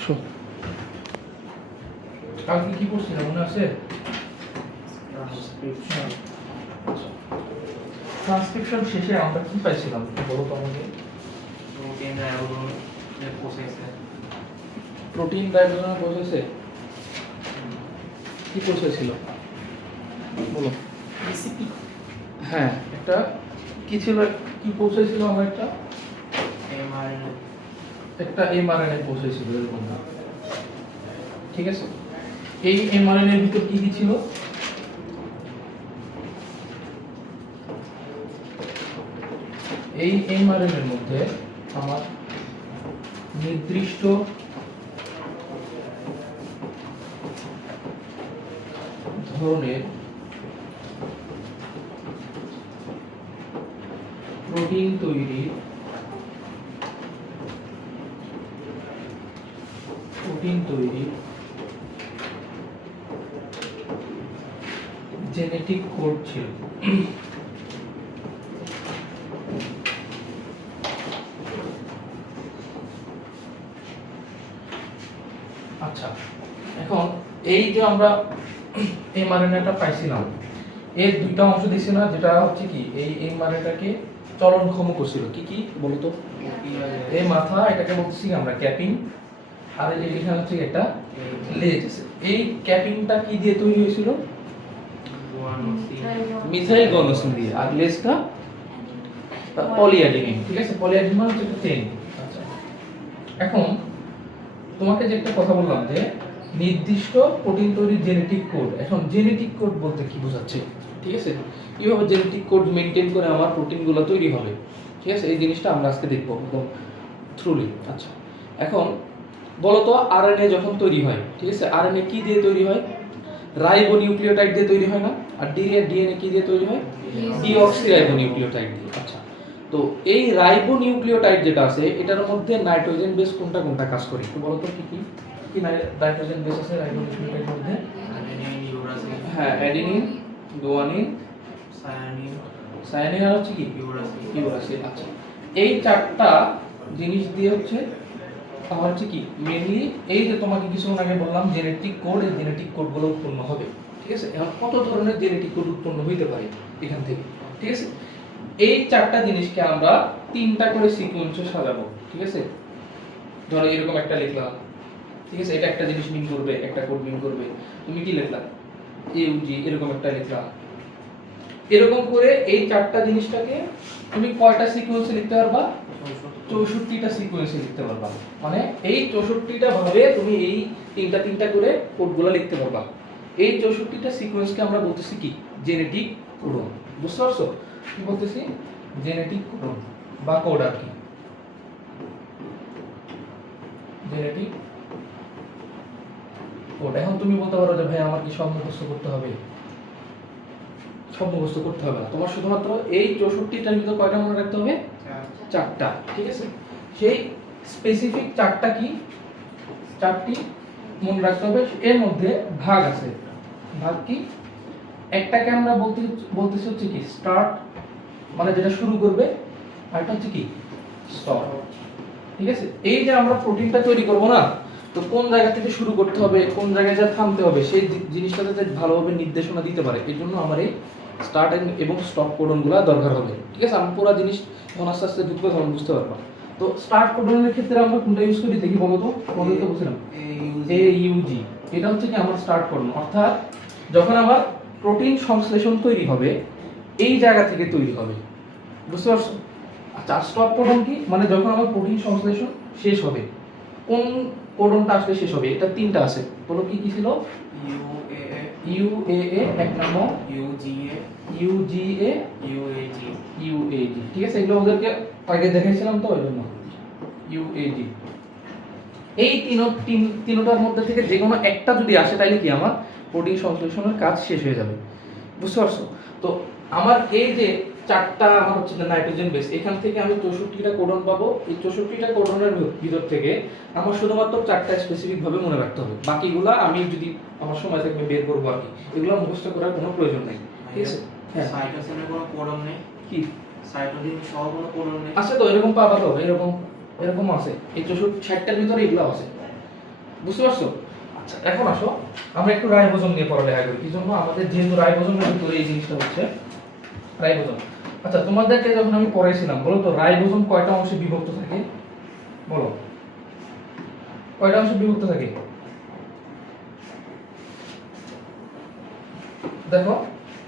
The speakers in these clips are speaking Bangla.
আসো। কালকে কি করছিলাম মনে আছে? ট্রান্সক্রিপশন শেষে আমরা কি পাইছিলাম বলো তো আমাকে। প্রোটিন রাইবোজোমে পৌঁছেছে। কি পৌঁছেছিল বলো? রেসিপি। হ্যাঁ, একটা কি ছিল, কি পৌঁছেছিল আমরা একটা এমআরএনএ পৌঁছেছিল এরকম না, ঠিক আছে? এই এমআরএনএ এর ভিতর কি কি ছিল? এই এমআরএনএ এর মধ্যে আমার নির্দিষ্ট ধরনের প্রোটিন তৈরি জেনেটিক কোড ছিল। আচ্ছা, এখন এই যে আমরা এমআরএনএটা পাইছিলাম, এর দুইটা অংশ দিছে না, যেটা হচ্ছে কি এই এমআরএনএটাকে চলনক্ষম করছিল। কি কি বলো তো? এই মাথা, এটাকে বলছি আমরা ক্যাপিং, আর এখানে হচ্ছে এটা লেজ। এই ক্যাপিংটা কি দিয়ে তৈরি হয়েছিল? মিথাইল গনোসিন দিয়ে। আর লেজটা পলিঅ্যাডিনিন, ঠিক আছে? পলিঅ্যাডিনিন মানে হচ্ছে চেইন। আচ্ছা, এখন তোমাকে যে একটা কথা বললাম যে নির্দিষ্ট প্রোটিন তৈরির জেনেটিক কোড। এখন জেনেটিক কোড বলতে কি বোঝাচ্ছে, ঠিক আছে? কিভাবে জেনেটিক কোড মেনটেন করে আমার প্রোটিনগুলো তৈরি হবে, ঠিক আছে? এই জিনিসটা আমরা আজকে দেখবো একদম থ্রুলি। আচ্ছা, এখন বলো তো আরএনএ যখন তৈরি হয়, ঠিক আছে, আরএনএ কি দিয়ে তৈরি হয়? রাইবো নিউক্লিওটাইড দিয়ে তৈরি হয় না? আর ডিএনএ কি দিয়ে তৈরি হয়? ডিঅক্সিরাইবো নিউক্লিওটাইড দিয়ে। আচ্ছা, তো এই রাইবো নিউক্লিওটাইড যেটা আছে, এটার মধ্যে নাইট্রোজেন বেস কোনটা কোনটা কাজ করে একটু বলো তো। কি কি কি নাইট্রোজেন বেস আছে রাইবো নিউক্লিওটাইডের মধ্যে? হ্যাঁ, অ্যাডিনিন, গুয়ানিন, সায়ানিন আর হচ্ছে কি ইউরাসিল। আচ্ছা, এই চারটা জিনিস দিয়ে হচ্ছে আমার হচ্ছে কি মেইনলি এই যে তোমাকে কিছুক্ষণ আগে বললাম জেনেটিক কোড, এই জেনেটিক কোডগুলো উৎপন্ন হবে, ঠিক আছে? এখন কত ধরনের জেনেটিক কোড উৎপন্ন হইতে পারে এখান থেকে, ঠিক আছে? এই চারটা জিনিসকে আমরা তিনটা করে সিকোয়েন্সে সাজাবো, ঠিক আছে? ধরো এরকম একটা লিখলাম, ঠিক আছে? এটা একটা জিনিস মিন করবে, একটা কোড মিন করবে। তুমি কি লিখলা? ইউজি, এরকম একটা লিখলাম। এরকম করে এই চারটা জিনিসটাকে তুমি কয়টা সিকোয়েন্সে লিখতে পারবা? 64টা সিকোয়েন্সে লিখতে পারবা। মানে এই 64টা ভাবে তুমি এই তিনটা তিনটা করে কোডগুলো লিখতে পারবা। এই 64টা সিকোয়েন্সকে আমরা বলতেছি কি জেনেটিক কোডন। বুঝতে পারছো কি বলতেছি? জেনেটিক কোডন বা কোড আর কি, জেনেটিক কোড। এখন তুমি বলতে পারো যে ভাই আমার কি সব মুখস্থ করতে হবে? সব মুখস্থ করতে হবে না, তোমার শুধুমাত্র এই 64টার ভিতর কয়টা মনে রাখতে হবে? চারটা, ঠিক আছে? সেই স্পেসিফিক চারটা কি চারটি মনে রাখতে হবে। এর মধ্যে ভাগ আছে। ভাগ কি? একটাকে আমরা বলতেছি হচ্ছে কি স্টার্ট, মানে যেটা শুরু করবে, আর একটা হচ্ছে কি স্টপ, ঠিক আছে? এই যে আমরা প্রোটিনটা তৈরি করব না, তো কোন জায়গা থেকে শুরু করতে হবে, কোন জায়গায় যা থামতে হবে, সেই জিনিসটাতে ভালোভাবে নির্দেশনা দিতে পারে। এই জন্য আমার এই স্টার্ট এবং স্টপ কোডনগুলো দরকার হবে, ঠিক আছে? আমি পুরো জিনিস যখন আস্তে আস্তে ঢুকবে তখন বুঝতে পারবো। তো স্টার্ট কোডনের ক্ষেত্রে আমরা কোনটা ইউজ করি দেখি বলো তো। বলো তো, বুঝলাম AUG। এটা হচ্ছে কি আমার স্টার্ট কোডন, অর্থাৎ যখন আমার প্রোটিন সংশ্লেষণ তৈরি হবে এই জায়গা থেকে তৈরি হবে। বুঝতে পারছো? আচ্ছা, স্টপ কোডন কি? মানে যখন আমার প্রোটিন সংশ্লেষণ শেষ হবে, কোন কোডনটা আসলে শেষ হবে? এটা তিনটা আছে, বলো কি কি ছিল? UAA এক নম্বর, UGA, UAG, ঠিক আছে? এগুলো ওদেরকে আগে দেখাইছিলাম তো ওই জন্য UAG। এই তিনটার মধ্যে থেকে যে কোনো একটা যদি আসে তাহলে কি আমার প্রোটিন সংশ্লেষণের কাজ শেষ হয়ে যাবে। বুঝতে পারছো? তো আমার এই যে চারটা আমার হচ্ছে নাইট্রোজেন বেস, এখান থেকে আমি 64টা কোডন পাবো। এই 64টা কোডনের ভিতর থেকে আমার শুধুমাত্র চারটা স্পেসিফিক ভাবে মনে রাখতে হবে, বাকিগুলা আমি যদি আমার সময় থাকবে বের করবো আর কি। এগুলো মুখস্থ করার কোনো প্রয়োজন নেই, ঠিক আছে? হ্যাঁ, সাইটোসিনের কোনো কোডন নেই কি? সাইটোসিন সহ কোনো কোডন নেই আছে তো, এরকম পাবা তো, এরকম আছে এই 60টার ভিতরে এগুলো আছে। বুঝতে পারছো? আচ্ছা এখন আসো আমরা একটু রাইবোজোম নিয়ে পড়ালেখা করি। কি জন্য আমাদের যেহেতু রাইবোজোমের ভিতরে এই জিনিসটা হচ্ছে রাইবোজোম। আচ্ছা তোমাদেরকে যখন আমি পড়াইছিলাম বলো তো রাইবোজোম কয়টা অংশে বিভক্ত থাকে? বলো কয়টা অংশে বিভক্ত থাকে? দেখো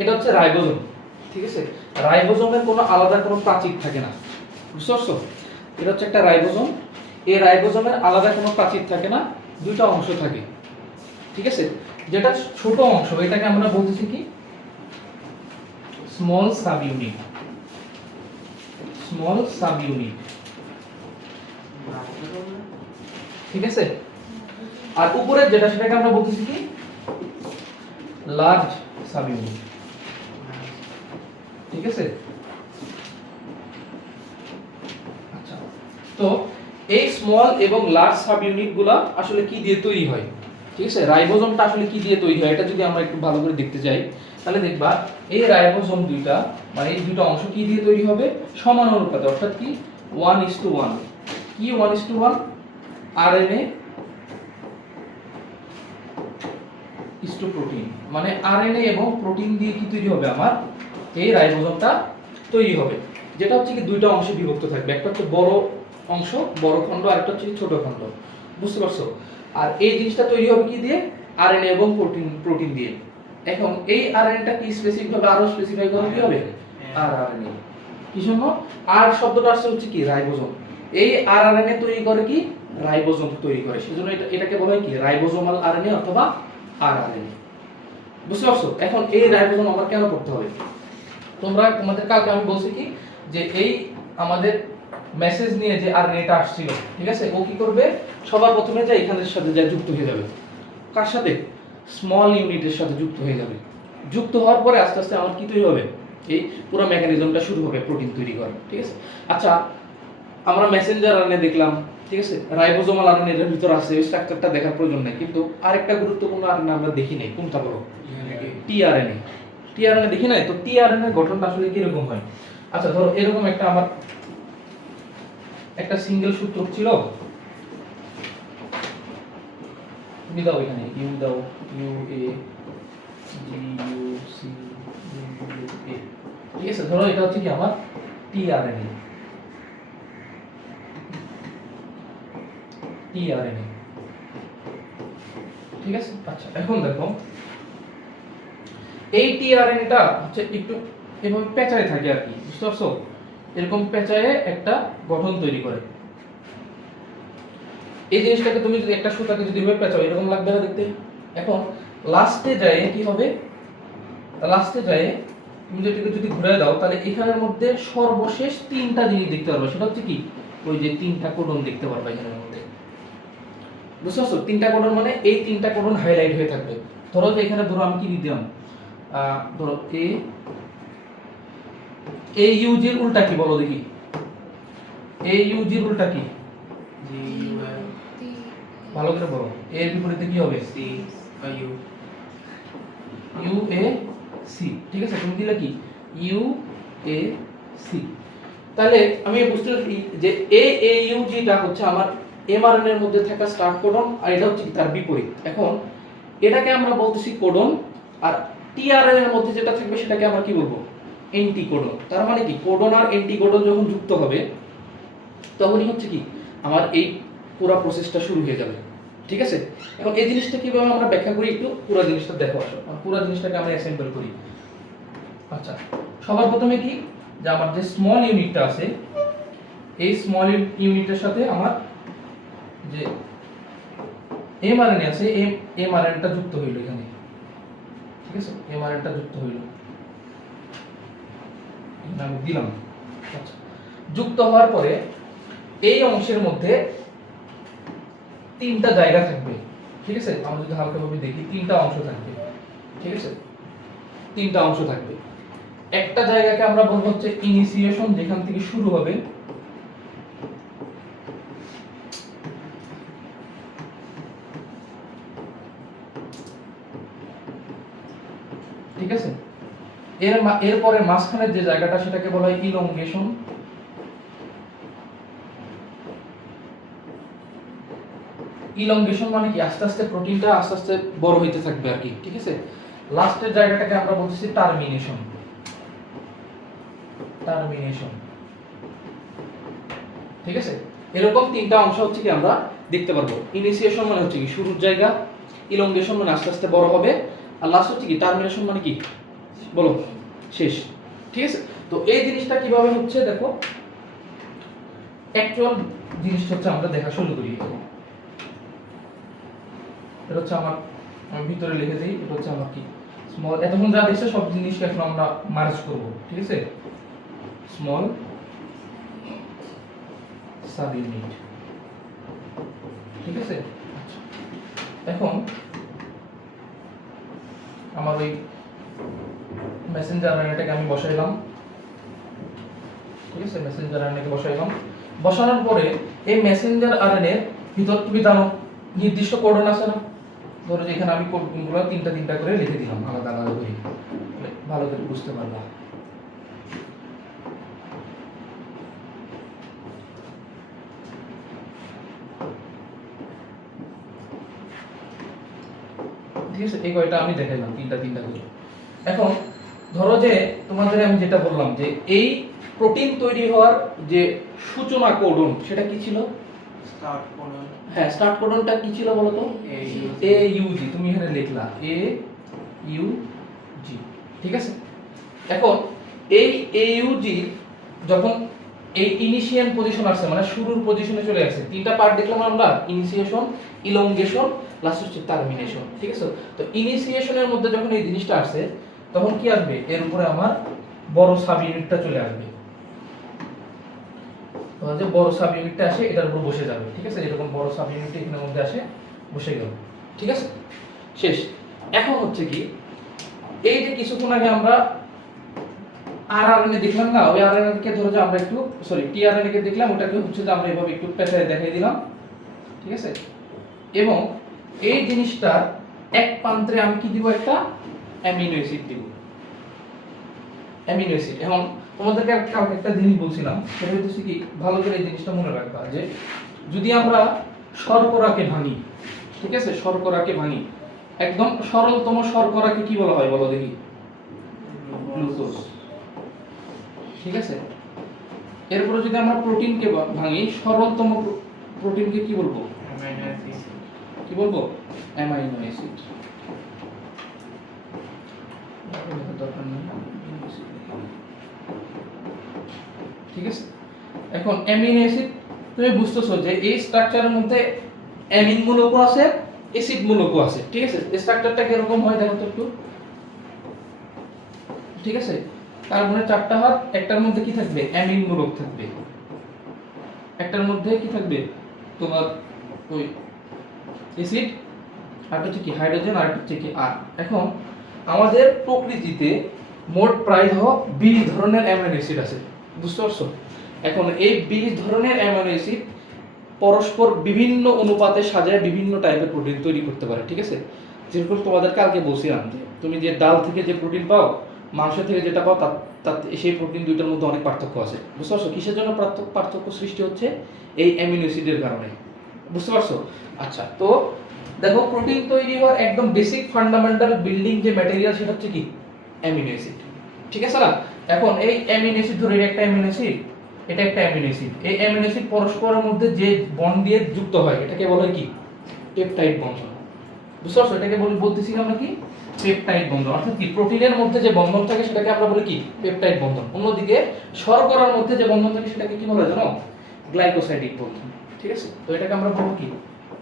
এটা হচ্ছে রাইবোজোম, ঠিক আছে? রাইবোজোমের কোনো আলাদা কোনো প্রাচীর থাকে না, বুঝতে পারছো? এটা হচ্ছে একটা রাইবোজোম। এই রাইবোজোমের আলাদা কোনো প্রাচীর থাকে না, দুইটা অংশ থাকে, ঠিক আছে? যেটা ছোট অংশ এটাকে আমরা বলতেছি কি small sub unit, small sub unit, ঠিক আছে? আর উপরের যেটা সেটাকে আমরা বলতেছি কি লার্জ সাব ইউনিট, ঠিক আছে? আচ্ছা তো এই স্মল এবং লার্জ সাব ইউনিটগুলো আসলে কি দিয়ে তৈরি হয়, ঠিক আছে? রাইবোজোমটা আসলে কি দিয়ে তৈরি হয় এটা যদি আমরা একটু ভালো করে দেখতে যাই তাহলে দেখবা এই রাইবোজোম দুইটা মানে এই দুটো অংশ কি দিয়ে তৈরি হবে? সমানুপাতে, অর্থাৎ কি 1:1। কি 1:1? আরএনএ ইস টু প্রোটিন, মানে আরএনএ এবং প্রোটিন দিয়ে কি তৈরি হবে? আমার এই রাইবোজোমটা তৈরি হবে, যেটা হচ্ছে কি দুইটা অংশে বিভক্ত থাকবে। একটা হচ্ছে বড় অংশ, বড় খণ্ড, আর একটা হচ্ছে ছোট খণ্ড, বুঝতে পারছো? আর এই জিনিসটা তৈরি হবে কি দিয়ে? আরএনএ এবং প্রোটিন দিয়ে। এখন এই আরএনএটা কি স্পেসিফিক ভাবে আরো স্পেসিফাই করে কি হবে? আরআরএনএ। কি জন্য? আর শব্দটা আসছে হচ্ছে কি রাইবোজোম। এই আরআরএনএ তৈরি করে কি? রাইবোজোম তৈরি করে। সেজন্য এটাকে বলা হয় কি রাইবোজোমাল আরএনএ অথবা আরআরএনএ, বুঝতে পারছো? এখন এই রাইবোজোম আমরা কেন করতে হবে? তোমাদের কালকে আমি বলছি কি যে এই আমাদের মেসেজ নিয়ে যে আরএনএটা আসছিল, ঠিক আছে? ও কি করবে? সবার প্রথমে যে এখানের সাথে যা যুক্ত হয়ে যাবে। কার সাথে? স্মল ইউনিটের সাথে যুক্ত হয়ে যাবে। যুক্ত হওয়ার পরে আস্তে আস্তে আমার কি তৈরি হবে? এই পুরো মেকানিজমটা শুরু হবে প্রোটিন তৈরি করা, ঠিক আছে? আচ্ছা আমরা মেসেঞ্জার আরএনএ দেখলাম, ঠিক আছে? রাইবোজোমাল আরএনএ এর ভিতর আছে, ওই স্ট্রাকচারটা দেখার প্রয়োজন নেই। কিন্তু আরেকটা গুরুত্বপূর্ণ আরএনএ আমরা দেখি নাই, কোনটা বলো? টিআরএনএ। টিআরএনএ দেখি নাই তো টিআরএনএ এর গঠনটা আসলে কি রকম হয়? আচ্ছা ধরো এরকম একটা আমার একটা সিঙ্গেল সূত্র ছিল, তুমি দাও এখানে ইউ দাও, U A G U C U A, ঠিক আছে? ধরো এটা হচ্ছে কি আমার টিআরএনএ, টিআরএনএ, ঠিক আছে? আচ্ছা এখন দেখো এই টিআরএনএটা হচ্ছে একটু এভাবে পেঁচায় থাকে আর কি, বুঝতে পারছো? এরকম পেঁচায়ে একটা গঠন তৈরি করে। এই জিনিসটাকে তুমি যদি একটা সুতাকে যদি এভাবে পেঁচাও এরকম লাগবে না দেখতে? এখন লাস্টে যায় কি হবে? লাস্টে যায় তুমি যেটাকে যদি ঘুরে দাও তাহলে এখানের মধ্যে সর্বশেষ তিনটা জিনিস দেখতে পারবে। সেটা হচ্ছে কি ওই যে তিনটা কোডন দেখতে পারবে এখানের মধ্যে, বুঝতে পারছো? তিনটা কোডন মানে এই তিনটা কোডন হাইলাইট হয়ে থাকবে। ধরো যে এখানে ধরো আমি কি দিলাম, ধরো এ ইউজির উল্টা কি বলো দেখি? এ ইউজির উল্টা কি? ভালো করে বলো। এর বিপরীতে কি হবে? সি বা ইউ। ইউ এ সি, ঠিক আছে? তুমি দিলে কি ইউ এ সি। তাহলে আমি বুঝতে পারছি যে এ ইউ জিটা হচ্ছে আমার এমআরএনএ এর মধ্যে থাকা স্টার্ট কোডন, আর এটা হচ্ছে তার বিপরীত। এখন এটাকে আমরা বলতেছি কোডন, আর টিআরএনএ এর মধ্যে যেটা থাকবে সেটাকে আমরা কি বলবো? Anti codon. তার মানে কি কোডন আর এন্টি কোডন যখন যুক্ত হবে তখনই হচ্ছে কি আমার এই পুরো প্রসেসটা শুরু হয়ে যাবে, ঠিক আছে? এখন এই জিনিসটা কিভাবে আমরা ব্যাখ্যা করি একটু পুরো জিনিসটা দেখো। আসো পুরো জিনিসটাকে আমরা অ্যাসেম্বল করি। আচ্ছা সবার প্রথমে কি যে আমার যে স্মল ইউনিটটা আছে এই স্মল ইউনিটের সাথে আমার যে এমআরএনএ আছে এমআরএনএটা যুক্ত হইল এখানে, ঠিক আছে? এমআরএনএটা যুক্ত হইল, আমি দিলাম। আচ্ছা যুক্ত হওয়ার পরে এই অংশের মধ্যে তিনটা জায়গা থাকবে, ঠিক আছে? আমরা যদি হালকাভাবে দেখি তিনটা অংশ থাকবে, ঠিক আছে? তিনটা অংশ থাকবে। একটা জায়গাকে আমরা বলবো হচ্ছে ইনিশিয়েশন, যেখান থেকে শুরু হবে। ঠিক আছে? এরপরে মাঝখানের যে জায়গাটা সেটাকে বলা হয় ইলংগেশন। ইলংগেশন মানে কি আস্তে আস্তে প্রোটিনটা আস্তে আস্তে বড় হইতে থাকবে আর কি, ঠিক আছে। লাস্টের জায়গাটাকে আমরা বলতেছি টার্মিনেশন। টার্মিনেশন, ঠিক আছে। এরকম তিনটা অংশ হচ্ছে কি আমরা দেখতে পারবো। ইনিশিয়েশন মানে হচ্ছে কি শুরুর জায়গা, ইলংগেশন মানে আস্তে আস্তে বড় হবে, আর লাস্ট হচ্ছে কি টার্মিনেশন মানে কি বলো শেষ, ঠিক আছে। তো এই জিনিসটা কিভাবে হচ্ছে দেখো, অ্যাকচুয়াল জিনিসটা হচ্ছে আমরা দেখা শুরু করি। এটা হচ্ছে আমার, আমি ভিতরে লিখে দিই, এটা হচ্ছে আমার কি স্মল, এতক্ষণ যা দেখছে সব জিনিসকে এখন আমরা মার্জ করব, ঠিক আছে। স্মল সাব ইউনিট, ঠিক আছে। আচ্ছা, এখন আমার ওই মেসেঞ্জার আরএনএটাকে আমি বসাইলাম, ঠিক আছে। মেসেঞ্জার আরএনএকে বসাইলাম, বসানোর পরে এই মেসেঞ্জার আরএনএ ভিতর তুমি জানো নির্দিষ্ট কোডন আছে না, ধরো যেখানে আমি কোডগুলো তিনটা তিনটা করে লিখে দিলাম আলাদা আলাদা করে, ভালো করে বুঝতে পারবা। ঠিক আছে, এই কয়টা আমি দেখাইলাম তিনটা তিনটা করে। এখন ধরো যে তোমাদের আমি যেটা বললাম যে এই প্রোটিন তৈরি হওয়ার যে সূচনা কোডন সেটা কি ছিল? Start codon. হ্যাঁ, স্টার্ট কোডনটা কি ছিল বলো তো? এ ইউ জি, তুমি এখানে লিখলা এ ইউ জি, ঠিক আছে। এখন এই এ ইউ জি যখন এই ইনিশিয়াল পজিশন আসছে মানে শুরুর পজিশনে চলে আসছে, তিনটা পার্ট দেখলাম আমরা, ইনিশিয়েশন, ইলংগেশন, লাস্ট হচ্ছে টার্মিনেশন, ঠিক আছে। তো ইনিশিয়েশনের মধ্যে যখন এই জিনিসটা আসছে তখন কি আসবে, এর উপরে আমার বড় সাব ইউনিটটা চলে আসবে। তো যে বড় সাব ইউনিটটা আসে এটার উপর বসে যাবে, ঠিক আছে। এরকম বড় সাব ইউনিট এখানের মধ্যে আসে বসে গেল, ঠিক আছে, শেষ। এখন হচ্ছে কি এই যে কিছুক্ষণ আগে আমরা আরআরএনএ দেখলাম না, ওই আরআরএনএ কে ধরে যে আমরা একটু সরি টিআরএনএ কে দেখলাম, ওটাকে হচ্ছে যে আমরা এভাবে একটু পেঁচায় দেখাই দিলাম, ঠিক আছে। এবং এই জিনিসটার এক প্রান্তে আমি কি দিব, একটা অ্যামিনো অ্যাসিড দিব, অ্যামিনো অ্যাসিড। এখন তোমাদেরকে কালকে একটা জিনিস বলছিলাম, সেটা হচ্ছে কি ভালো করে এই জিনিসটা মনে রাখবা যে যদি আমরা শর্করাকে ভাঙি, ঠিক আছে, শর্করাকে ভাঙি, একদম সরলতম শর্করাকে কি বলা হয় বলো দেখি? গ্লুকোজ, ঠিক আছে। এরপরে যদি আমরা প্রোটিনকে ভাঙি, সরলতম প্রোটিনকে কি বলবো? Amino acid. কি বলবো? Amino acid. দরকার নেই, ঠিক আছে। এখন অ্যামিনো অ্যাসিড তুমি বুঝতেছো যে এই স্ট্রাকচারের মধ্যে অ্যামিন মূলকও আছে, অ্যাসিড মূলকও আছে, ঠিক আছে। স্ট্রাকচারটা কি রকম হয় দেখো তো একটু, ঠিক আছে। কার্বনের চারটা হাত, একটার মধ্যে কি থাকবে? অ্যামিন মূলক থাকবে, একটার মধ্যে কি থাকবে তোমার ওই অ্যাসিড, আর হচ্ছে কি হাইড্রোজেন, আর হচ্ছে কি আর। এখন আমাদের প্রকৃতিতে মোট প্রায় 20 ধরনের অ্যামিনো অ্যাসিড আছে, বুঝতে পারছো? এখন এই 20 ধরনের অ্যামিনো অ্যাসিড পরস্পর বিভিন্ন অনুপাতে সাজায় বিভিন্ন টাইপের প্রোটিন তৈরি করতে পারে, ঠিক আছে। যেরকম তোমাদের কালকে বলছিলাম যে তুমি যে ডাল থেকে যে প্রোটিন পাও, মাংস থেকে যেটা পাও, তার সেই প্রোটিন দুইটার মধ্যে অনেক পার্থক্য আছে, বুঝতে পারছো? কিসের জন্য পার্থক্য সৃষ্টি হচ্ছে? এই অ্যামিনো অ্যাসিডের কারণে, বুঝতে পারছো? আচ্ছা, তো দেখো প্রোটিন তৈরি হওয়ার একদম বেসিক ফান্ডামেন্টাল বিল্ডিং যে ম্যাটেরিয়াল সেটা হচ্ছে কি? অ্যামিনো অ্যাসিড, ঠিক আছে না? এখন এই অ্যামিনো অ্যাসিড ধরে একটা অ্যামিনো অ্যাসিড, এটা একটা অ্যামিনো অ্যাসিড, এই অ্যামিনো অ্যাসিড পরস্পরের মধ্যে যে বন্ড দিয়ে যুক্ত হয় এটাকে বলে কি? পেপটাইড বন্ধন, বুঝতে পারছো? এটাকে বলতেছি আমরা কি? পেপটাইড বন্ধন। অর্থাৎ কি প্রোটিনের মধ্যে যে বন্ধন থাকে সেটাকে আমরা বলি কি? পেপটাইড বন্ধন। অন্যদিকে শর্করার মধ্যে যে বন্ধন থাকে সেটাকে কি বলা হয় জানো? গ্লাইকোসাইডিক বন্ধন, ঠিক আছে। তো এটাকে আমরা বলবো কি?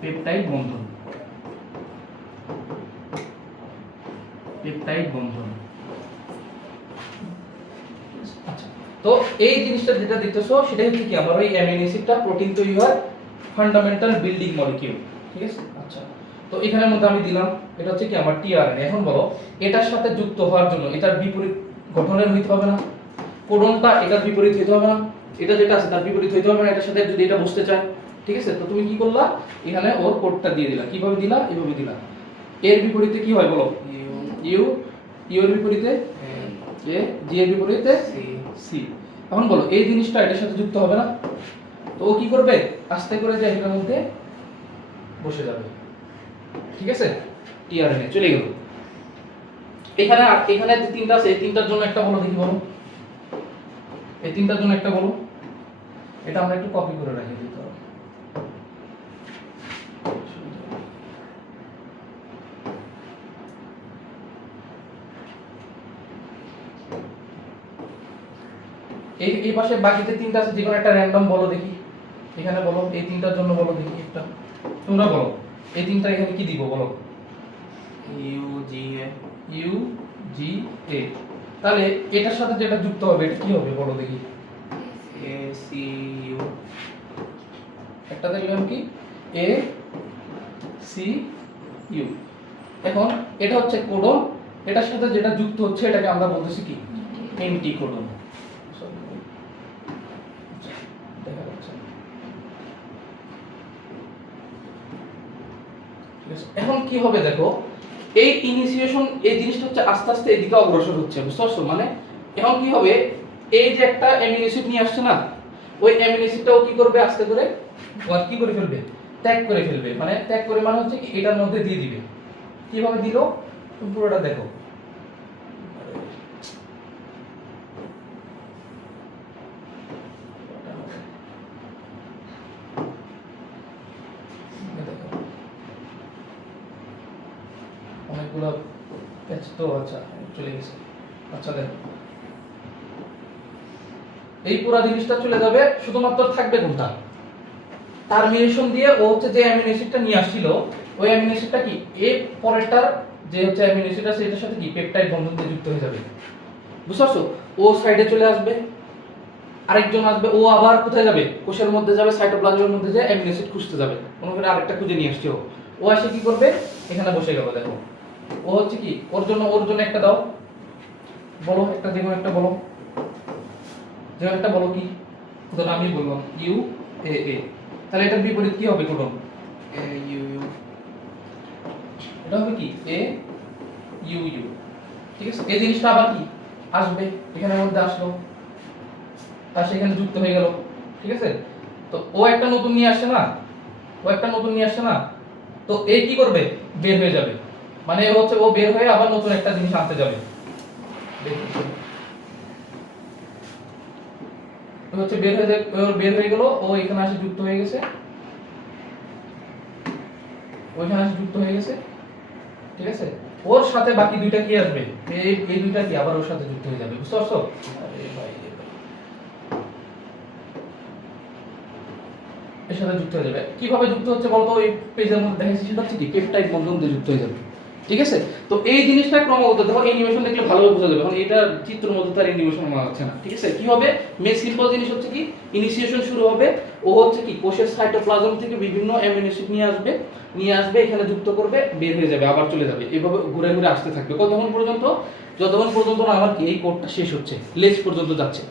পেপটাইড বন্ধন, পেপটাইড বন্ধন। আচ্ছা, তো এই জিনিসটা যেটা দেখতেছো সেটা হচ্ছে কি আমার ওই অ্যামিনো অ্যাসিডটা প্রোটিন তৈরি হয় ফান্ডামেন্টাল বিল্ডিং মলিকিউল, ঠিক আছে। আচ্ছা, তো এখানের মধ্যে আমি দিলাম এটা হচ্ছে কি আমার টিআরএনএ। এখন বলো এটার সাথে যুক্ত হওয়ার জন্য এটার বিপরীত গঠনের হইতে হবে না? কোডনটা এটার বিপরীত হইতে হবে না? এটা যেটা আছে তার বিপরীত হইতে হবে না এটার সাথে যদি এটা বসতে চায়, ঠিক আছে। তো তুমি কি করলা, এখানে ওর কোডটা দিয়ে দিলা। কিভাবে দিলা? এইভাবে দিলা। এর বিপরীতে কি হয় বলো? ইউ, ইউ এর বিপরীতে এ, জি এর বিপরীতে সি। এখন বলো এই জিনিসটা এটার সাথে যুক্ত হবে না? তো ও কি করবে? আস্তে করে যে এটার মধ্যে বসে যাবে, ঠিক আছে? টিআরএনএ চলে গেল। এখানে এখানে যে তিনটা আছে এই তিনটার জন্য একটা বলো দেখি, বলো এই তিনটার জন্য একটা বলো। এটা আমরা একটু কপি করে রাখি দিতে হবে। এই পাশে বাকিতে তিনটা আছে, যে কোনো একটা র্যান্ডম বলো দেখি। এখানে বলো এই তিনটার জন্য বলো দেখি একটা, তোমরা বলো এই তিনটা এখানে কি দিব বলো। UGA ইউ জি এ, তাহলে এটার সাথে যেটা যুক্ত হবে এটা কি হবে বলো দেখি। ACU একটা দেখলাম কি এ সি ইউ। এখন এটা হচ্ছে কোডন, এটার সাথে যেটা যুক্ত হচ্ছে এটাকে আমরা বলতেছি কি এন্টি কোডন। দেখা যাচ্ছে না। ঠিক আছে, এখন কি হবে দেখো, এই ইনিশিয়েশন এই জিনিসটা হচ্ছে আস্তে আস্তে এদিকে অগ্রসর হচ্ছে, বুঝতে পারছো? মানে এখন কি হবে, এই যে একটা অ্যামিনো অ্যাসিড নিয়ে আসছে না, ওই অ্যামিনো অ্যাসিডটাও কি করবে আস্তে করে কি করে ফেলবে, ত্যাগ করে ফেলবে। মানে ত্যাগ করে মানে হচ্ছে কি এটার মধ্যে দিয়ে দিবে। কিভাবে দিল তুমি পুরোটা দেখো। অনেকগুলো প্যাচ তো আচ্ছা চলে গেছে। আচ্ছা দেখো এই পুরো জিনিসটা চলে যাবে, শুধুমাত্র থাকবে কোনটা টারমিনেশন দিয়ে ও হচ্ছে যে অ্যামিনো অ্যাসিডটা নিয়ে আসছিল, ওই অ্যামিনো অ্যাসিডটা কি এই পরেরটার যে হচ্ছে অ্যামিনো অ্যাসিড আছে এটার সাথে কি পেপটাইড বন্ধন দিয়ে যুক্ত হয়ে যাবে, বুঝতে পারছো? ও সাইডে চলে আসবে, আরেকজন আসবে, ও আবার কোথায় যাবে, কোষের মধ্যে যাবে, সাইটোপ্লাজমের মধ্যে যায় অ্যামিনো অ্যাসিড খুঁজতে যাবে, মনে করে আরেকটা খুঁজে নিয়ে আসছে ও এসে কি করবে এখানে বসে গেল। দেখো ও হচ্ছে কি ওর জন্য একটা দাও, বলো একটা, যে কোনো একটা বলো, যে একটা বলো কি, ধরো আমি বললাম ইউ এ এ, তাহলে এটার বিপরীত কি হবে কোডন? AUU এটা হবে কি এ ইউ ইউ, ঠিক আছে? এই জিনিসটা আবার কি আসবে এখানের মধ্যে আসলো, আর সেখানে যুক্ত হয়ে গেল, ঠিক আছে? তো ও একটা নতুন নিয়ে আসছে না, তো এই কি করবে বের হয়ে যাবে, মানে হচ্ছে ও বের হয়ে আবার নতুন একটা জিনিস আনতে যাবে। ও হচ্ছে বের হয়ে গেল, ও এখানে আসে যুক্ত হয়ে গেছে, ওইখানে আসে যুক্ত হয়ে গেছে, ঠিক আছে? ওর সাথে বাকি দুইটা কি আসবে, এই দুইটা কি আবার ওর সাথে যুক্ত হয়ে যাবে, বুঝতে পারছো? আরে ভাই এর সাথে যুক্ত হয়ে যাবে। কিভাবে যুক্ত হচ্ছে বলতো, ওই পেজের মধ্যে দেখাচ্ছি সেটা হচ্ছে কি পেপটাইড বন্ধন দিয়ে যুক্ত হয়ে যাবে, ঠিক আছে? তো এই জিনিসটা ক্রমাগত দেখো, অ্যানিমেশন দেখলে ভালোভাবে বোঝা যাবে। এখন এটা চিত্রের মধ্যে তার অ্যানিমেশন মানা যাচ্ছে না, ঠিক আছে? কি হবে মেন সিম্পল জিনিস হচ্ছে কি ইনিশিয়েশন শুরু হবে, ও হচ্ছে কি কোষের সাইটোপ্লাজম থেকে বিভিন্ন অ্যামিনো অ্যাসিড নিয়ে আসবে এখানে যুক্ত করবে, বের হয়ে যাবে, আবার চলে যাবে, এভাবে ঘুরে ঘুরে আসতে থাকবে যতক্ষণ পর্যন্ত না আমার কি এই কোডটা শেষ হচ্ছে, লেজ পর্যন্ত যাচ্ছে।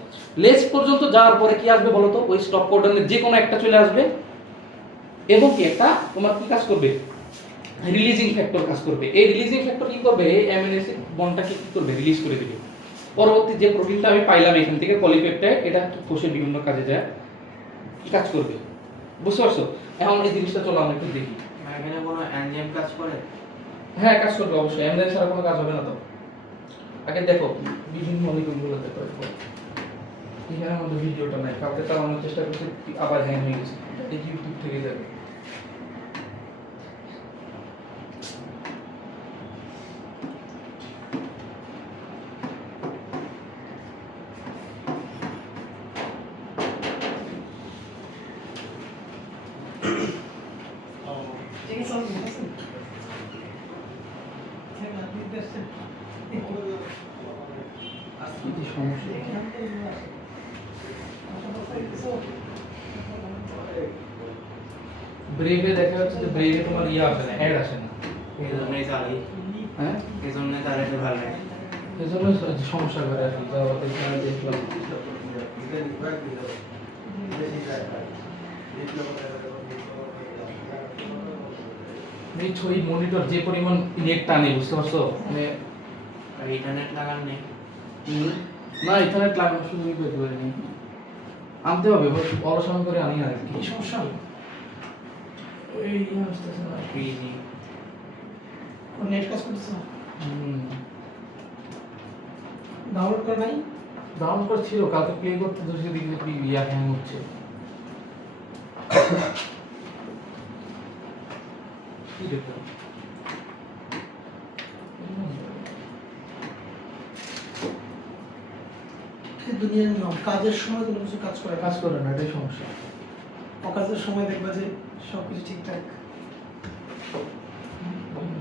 লেজ পর্যন্ত যাওয়ার পরে কি আসবে বলতো, ওই স্টপ কোডনের যে কোনো একটা চলে আসবে, এবং কি একটা তোমার কি কাজ করবে, রিলিজিং ফ্যাক্টর কাজ করবে। এই রিলিজিং ফ্যাক্টর কি করবে, এই অ্যামিনো অ্যাসিড বন্ডটাকে কি করবে, রিলিজ করে দিবে। পরবর্তী যে প্রোটিনটা আমি পাইলাম এখান থেকে পলিপেপটাইড, এটা কোষের বিভিন্ন কাজে যায়, কি কাজ করবে, বুঝতে পারছো? এখন এই জিনিসটা চলো আমরা একটু দেখি। এখানে কোনো এনজাইম কাজ করে? হ্যাঁ কাজ করবে অবশ্যই, এনজাইম ছাড়া কোনো কাজ হবে না। তো আগে দেখো বিভিন্ন মলিকিউলগুলো দেখো, এখানে আমাদের ভিডিওটা নাই, কালকে চালানোর চেষ্টা করছি আবার হ্যাং হয়ে গেছে, এই ইউটিউব থেকে যাবে। কি সমস্যা, ব্রেভে দেখা যাচ্ছে যে ব্রেভে তোমার ইয়ে আসে না, অ্যাড আসে না, এই জন্যই চালাই, হ্যাঁ এই জন্যই চালাইতে ভালো লাগে। এই জন্য সমস্যা করে আর কি। যাওয়া এখানে দেখলাম এই ছবি মনিটর যে পরিমাণ নেট টানে, বুঝতে পারছো? মানে আর ইন্টারনেট লাগান নেই? না ইন্টারনেট লাগানোর সুযোগ পেতে পারিনি, আনতে হবে অলসান করে আনি আর কি সমস্যা। এই আসতেছে না। ফ্রিজি নেট কাজ করতেছে না, হুম, ডাউনলোড করা নাই। ডাউন করে ছিল কালকে প্লে করতে তো সেদিকে ইয়া হ্যাং হচ্ছে। কি দেখলাম? এটা দুনিয়ার নিয়ম, কাজের সময় কোনো কিছু কাজ করে কাজ করে না, এটাই সমস্যা। অকাজের সময় দেখবা যে সবকিছু ঠিকঠাক।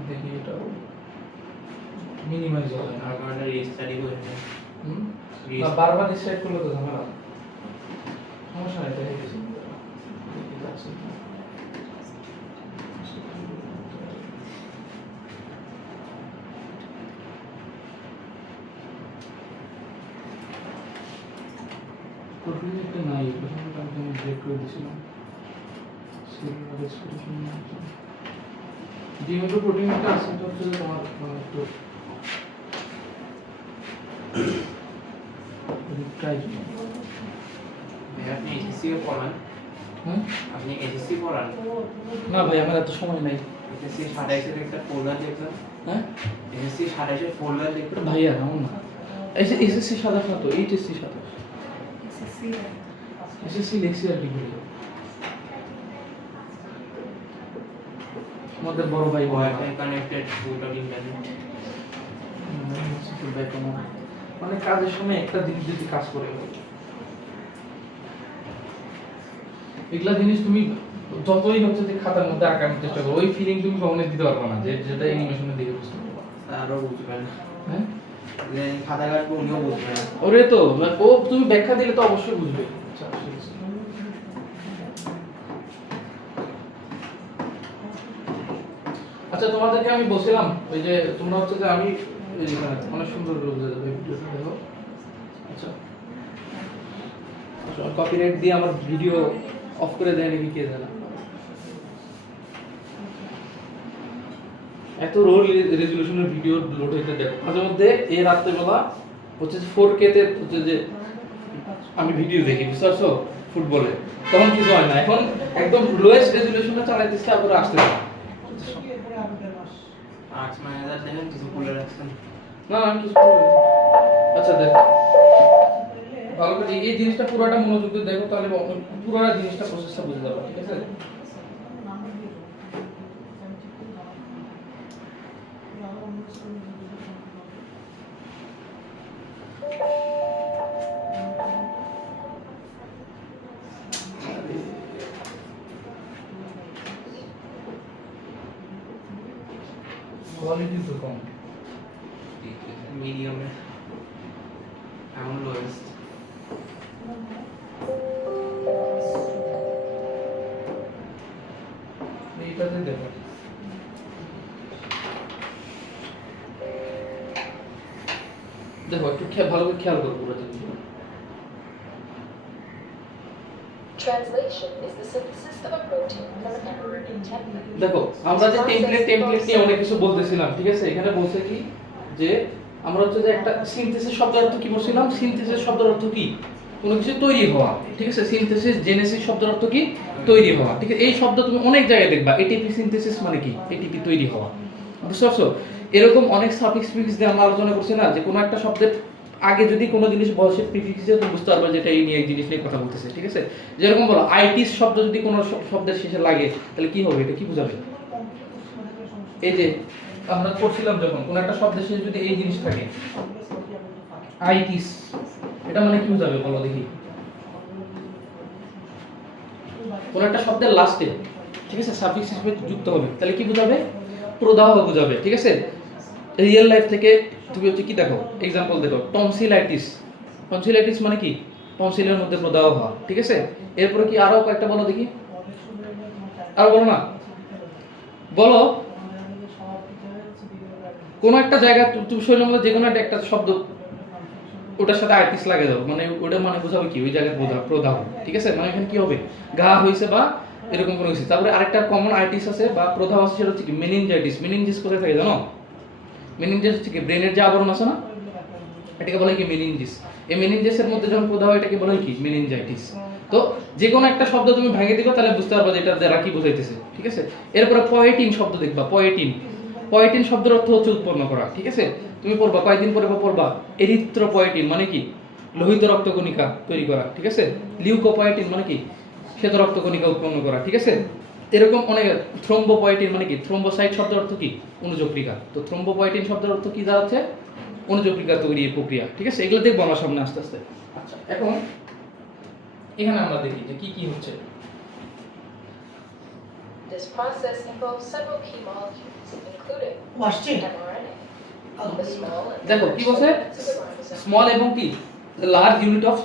দেখি এটা মিনিমাইজ হবে না। আপনারা রিস্টার্টই করে নেন। হুম? না, বারবার রিসেট করলে তো ঝামেলা। সমস্যা নাই, তাই গেছি। ঠিক আছে। প্রোটিন একটা নাই, প্রথমে আমি ব্রেক করে দিয়েছিলাম। সিলভার এক্সপ্রেশন ডিমেটো প্রোটিন একটা আছে, এটা হচ্ছে যে তোমার একটু ট্রাই ভাই আপনি এসএসসি ও পড়ান? হ্যাঁ? আপনি এসএসসি পড়ান? না ভাই, আমার এত সময় নাই। এসএসসি 27 এর একটা ফোল্ডার দেখলাম। হ্যাঁ? এসএসসি 27 এর ফোল্ডার এটা দেখলাম। ভাইয়া আমার না। এসএসসি 27 না তো, এইচএসসি 27। এসএসসি লেখছি আর কি করি। আমাদের বড় ভাই ওয়াইফাই কানেক্টেড উইদাউট ইন্টারনেট। মানে কাজের সময় একটা দিন যদি কাজ করে এগুলা জিনিস তুমি যতই হচ্ছে যে খাতার মধ্যে আঁকানোর চেষ্টা করো, ওই ফিলিং তুমি কখনোই দিতে পারবে না যে যেটা অ্যানিমেশনে দেখে বুঝতে পারবে। আরও বুঝবে না। হ্যাঁ, যে খাতা কাটবো উনিও বুঝবে না। ওরে তো ও তুমি ব্যাখ্যা দিলে তো অবশ্যই বুঝবে। আচ্ছা, ঠিক আছে। আচ্ছা, তোমাদেরকে আমি বলছিলাম ওই যে তোমরা হচ্ছে যে আমি এই যে এখানে অনেক সুন্দর করে বোঝা যাবে ভিডিওটা দেখো। আচ্ছা, কপিরাইট দিয়ে আমার ভিডিও অফ করে দেয় নাকি কে জানে। এত রো রেজুলেশনের ভিডিও লোড হইতে দেখো মাঝে মধ্যে এই রাত্রেবেলা হচ্ছে 4K তে হচ্ছে যে আমি ভিডিও দেখি, বুঝতে পারছো, ফুটবলে তখন কিছু হয় না। এখন একদম লোয়েস্ট রেজুলেশনে চালাইতেছি, তারপরে আসতেছে না। আর্টস ম্যানেজার দেখেন কিছু খুলে রাখছেন। না আমি কিছু করি না। আচ্ছা দেখ, ভালো করে এই জিনিসটা পুরোটা মনোযোগ দিয়ে দেখো, তাহলে পুরোটা জিনিসটা প্রসেসটা বুঝে যাবে, ঠিক আছে? কোয়ালিটি তো কম। মিডিয়ামে এমন লোয়েস্ট। এইটাতে দেখো, দেখো একটু ভালো করে খেয়াল করো পুরো জিনিসটা। Translation is the synthesis of a protein from an embryonic template. দেখো আমরা যে টেমপ্লেট নিয়ে অনেক কিছু বলতেছিলাম, ঠিক আছে? এখানে বলছে কি যে আমরা হচ্ছে যে একটা সিনথেসিস শব্দের অর্থ কি বলছিলাম? সিনথেসিস শব্দের অর্থ কি? কোনো কিছু তৈরি হওয়া, ঠিক আছে? সিনথেসিস জেনেসিস শব্দের অর্থ কি? তৈরি হওয়া, ঠিক আছে? এই শব্দ তুমি অনেক জায়গায় দেখবা। এটিপি সিনথেসিস মানে কি? এটিপি তৈরি হওয়া, বুঝতে পারছো? এরকম অনেক সাফিক্স প্রিফিক্স দিয়ে আমরা আলোচনা করছি না, যে কোনো একটা শব্দের আগে যদি কোনো জিনিস বসে প্রিফিক্স দিয়ে, তো বুঝতে পারবে যে এটা এই নিয়ে এই জিনিস নিয়ে কথা বলতেছে, ঠিক আছে? যেরকম বলো আইটিস শব্দ যদি কোনো শব্দের শেষে লাগে, তাহলে কি হবে? এটা কি বোঝাবে? এই যে আমরা পড়ছিলাম যখন কোন একটা শব্দের শেষে যদি এই জিনিস থাকে আইটিস, এটা মানে কি বোঝাবে বলো দেখি? কোন একটা শব্দের লাস্টে, ঠিক আছে, সাফিক্স হিসেবে যুক্ত হবে, তাহলে কি বোঝাবে? প্রদাহ বোঝাবে, ঠিক আছে? রিয়েল লাইফ থেকে তুমি হচ্ছে কি দেখো, এক্সাম্পল দেখো, টনসিলাইটিস। টনসিলাইটিস মানে কি? টনসিলের মধ্যে প্রদাহ হওয়া, ঠিক আছে? এরপরে কি আরো কয়েকটা বলো দেখি, আর বলো না, বলো। কোন একটা জায়গা তুমি শৈলের মধ্যে যে কোনো একটা শব্দ ওটার সাথে আইটিস লাগে দাও, মানে ওটা মানে বোঝাবে কি? ওই জায়গায় প্রদাহ, ঠিক আছে? মানে এখানে কি হবে? ঘা হয়েছে বা এরকম কোনো কিছু। তারপরে আরেকটা কমন আইটিস আছে বা প্রদাহ আছে, সেটা হচ্ছে কি? মেনিনজাইটিস। মেনিনজিস কোথায় থাকে জানো? মেনিনজিস হচ্ছে কি? ব্রেনের যে আবরণ আছে না, এটাকে বলে কি? মেনিনজিস। এই মেনিনজিসের মধ্যে যখন প্রদাহ, এটাকে বলে কি? মেনিনজাইটিস। তো যে কোনো একটা শব্দ তুমি ভেঙে দিবা তাহলে বুঝতে পারবা যে এটা দ্বারা কি বোঝাইতেছে, ঠিক আছে। এরপরে পয়েটিন শব্দ দেখবা, পয়েটিন। পয়েটিন শব্দের অর্থ হচ্ছে উৎপন্ন করা, ঠিক আছে। তুমি পড়বা, কয়েকদিন পরে পড়বা এরিথ্রোপয়েটিন মানে কি, লোহিত রক্তকণিকা তৈরি করা, ঠিক আছে। লিউকোপয়েটিন মানে কি, শ্বেত রক্তকণিকা উৎপন্ন করা, ঠিক আছে। এরকম অনেক। থ্রোম্বোপয়েটিন মানে কি, থ্রোম্বোসাইট শব্দের অর্থ কি, অনুযকৃকা। তো থ্রোম্বোপয়েটিন শব্দের অর্থ কি দাঁড়াচ্ছে, অনুযকৃকা তৈরির প্রক্রিয়া, ঠিক আছে। এগুলো দেখবো আমার সামনে আস্তে আস্তে। আচ্ছা, এখন এখানে আমরা দেখি যে কি কি হচ্ছে। This process involves several key molecules, including আসছে mRNA, the small and দেখো কি বলছে, large segments of the ribosome. Small এবং কি লার্জ ইউনিট অফ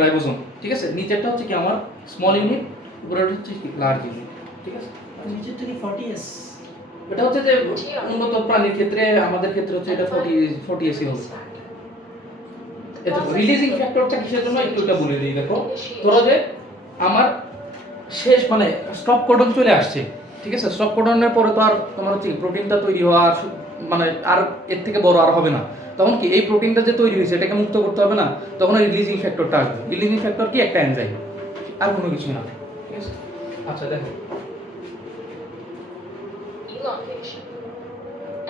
রাইবোসোম, ঠিক আছে। নিচেরটা হচ্ছে কি আমার স্মল ইউনিট, উপরেরটা হচ্ছে কি লার্জ ইউনিট, ঠিক আছে। নিচের থেকে 40s এটা হচ্ছে যে উন্নত প্রাণীর ক্ষেত্রে, আমাদের ক্ষেত্রে হচ্ছে এটা 40 এসি হবে। এটা রিলিজিং ফ্যাক্টরটা কিসের জন্য একটু এটা বলে দিই। দেখো ধরো যে আমার শেষ মানে স্টপ কোডন চলে আসছে, ঠিক আছে। স্টপ কোডনের পরে তো আর তোমার হচ্ছে প্রোটিনটা তৈরি হওয়া আর মানে আর এর থেকে বড় আর হবে না। তখন কি এই প্রোটিনটা যে তৈরি হয়েছে এটাকে মুক্ত করতে হবে না, তখন ওই রিলিজিং ফ্যাক্টরটা আসবে। রিলিজিং ফ্যাক্টর কি, একটা এনজাইম, আর কোনো কিছু না, ঠিক আছে। আচ্ছা দেখো Elongation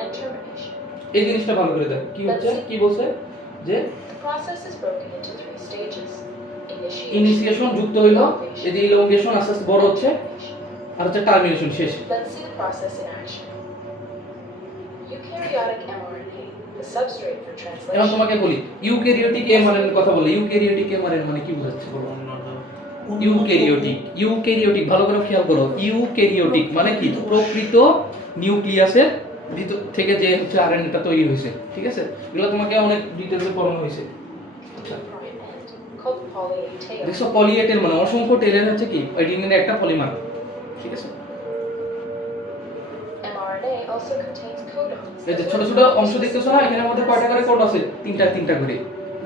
and termination. এই জিনিসটা ভালো করে দেখো কি হচ্ছে, কি বলছে যে The process is broken into 3 stages. Initiation যুক্ত হইলো, এই যে ইলংগেশন আস্তে আস্তে বড় হচ্ছে, আর হচ্ছে টার্মিনেশন শেষ। Let's see the process in action. Eukaryotic mRNA, the substrate for এখন translation. তোমাকে বলি ইউক্যারিওটিক এমআরএনএ এর কথা বলি। ইউক্যারিওটিক এমআরএনএ মানে কি বোঝাচ্ছে বলো? ইউক্যারিওটিক, ইউক্যারিওটিক ভালো করে খেয়াল করো। ইউক্যারিওটিক মানে কি, প্রকৃত নিউক্লিয়াসের ভিতর থেকে যে হচ্ছে আরএনএটা তৈরি হয়েছে, ঠিক আছে। এগুলো তোমাকে অনেক ডিটেইলসে পড়ানো হয়েছে। আচ্ছা Prime end, called poly A tail. দেখছো পলি এ টেল মানে অসংখ্য টেলের হচ্ছে কি এডিনের একটা পলিমার, ঠিক আছে। mRNA also contains codons. এই যে ছোট ছোট অংশ দেখতেছো না, এখানের মধ্যে কয়টা করে কোড আছে, তিনটা করে।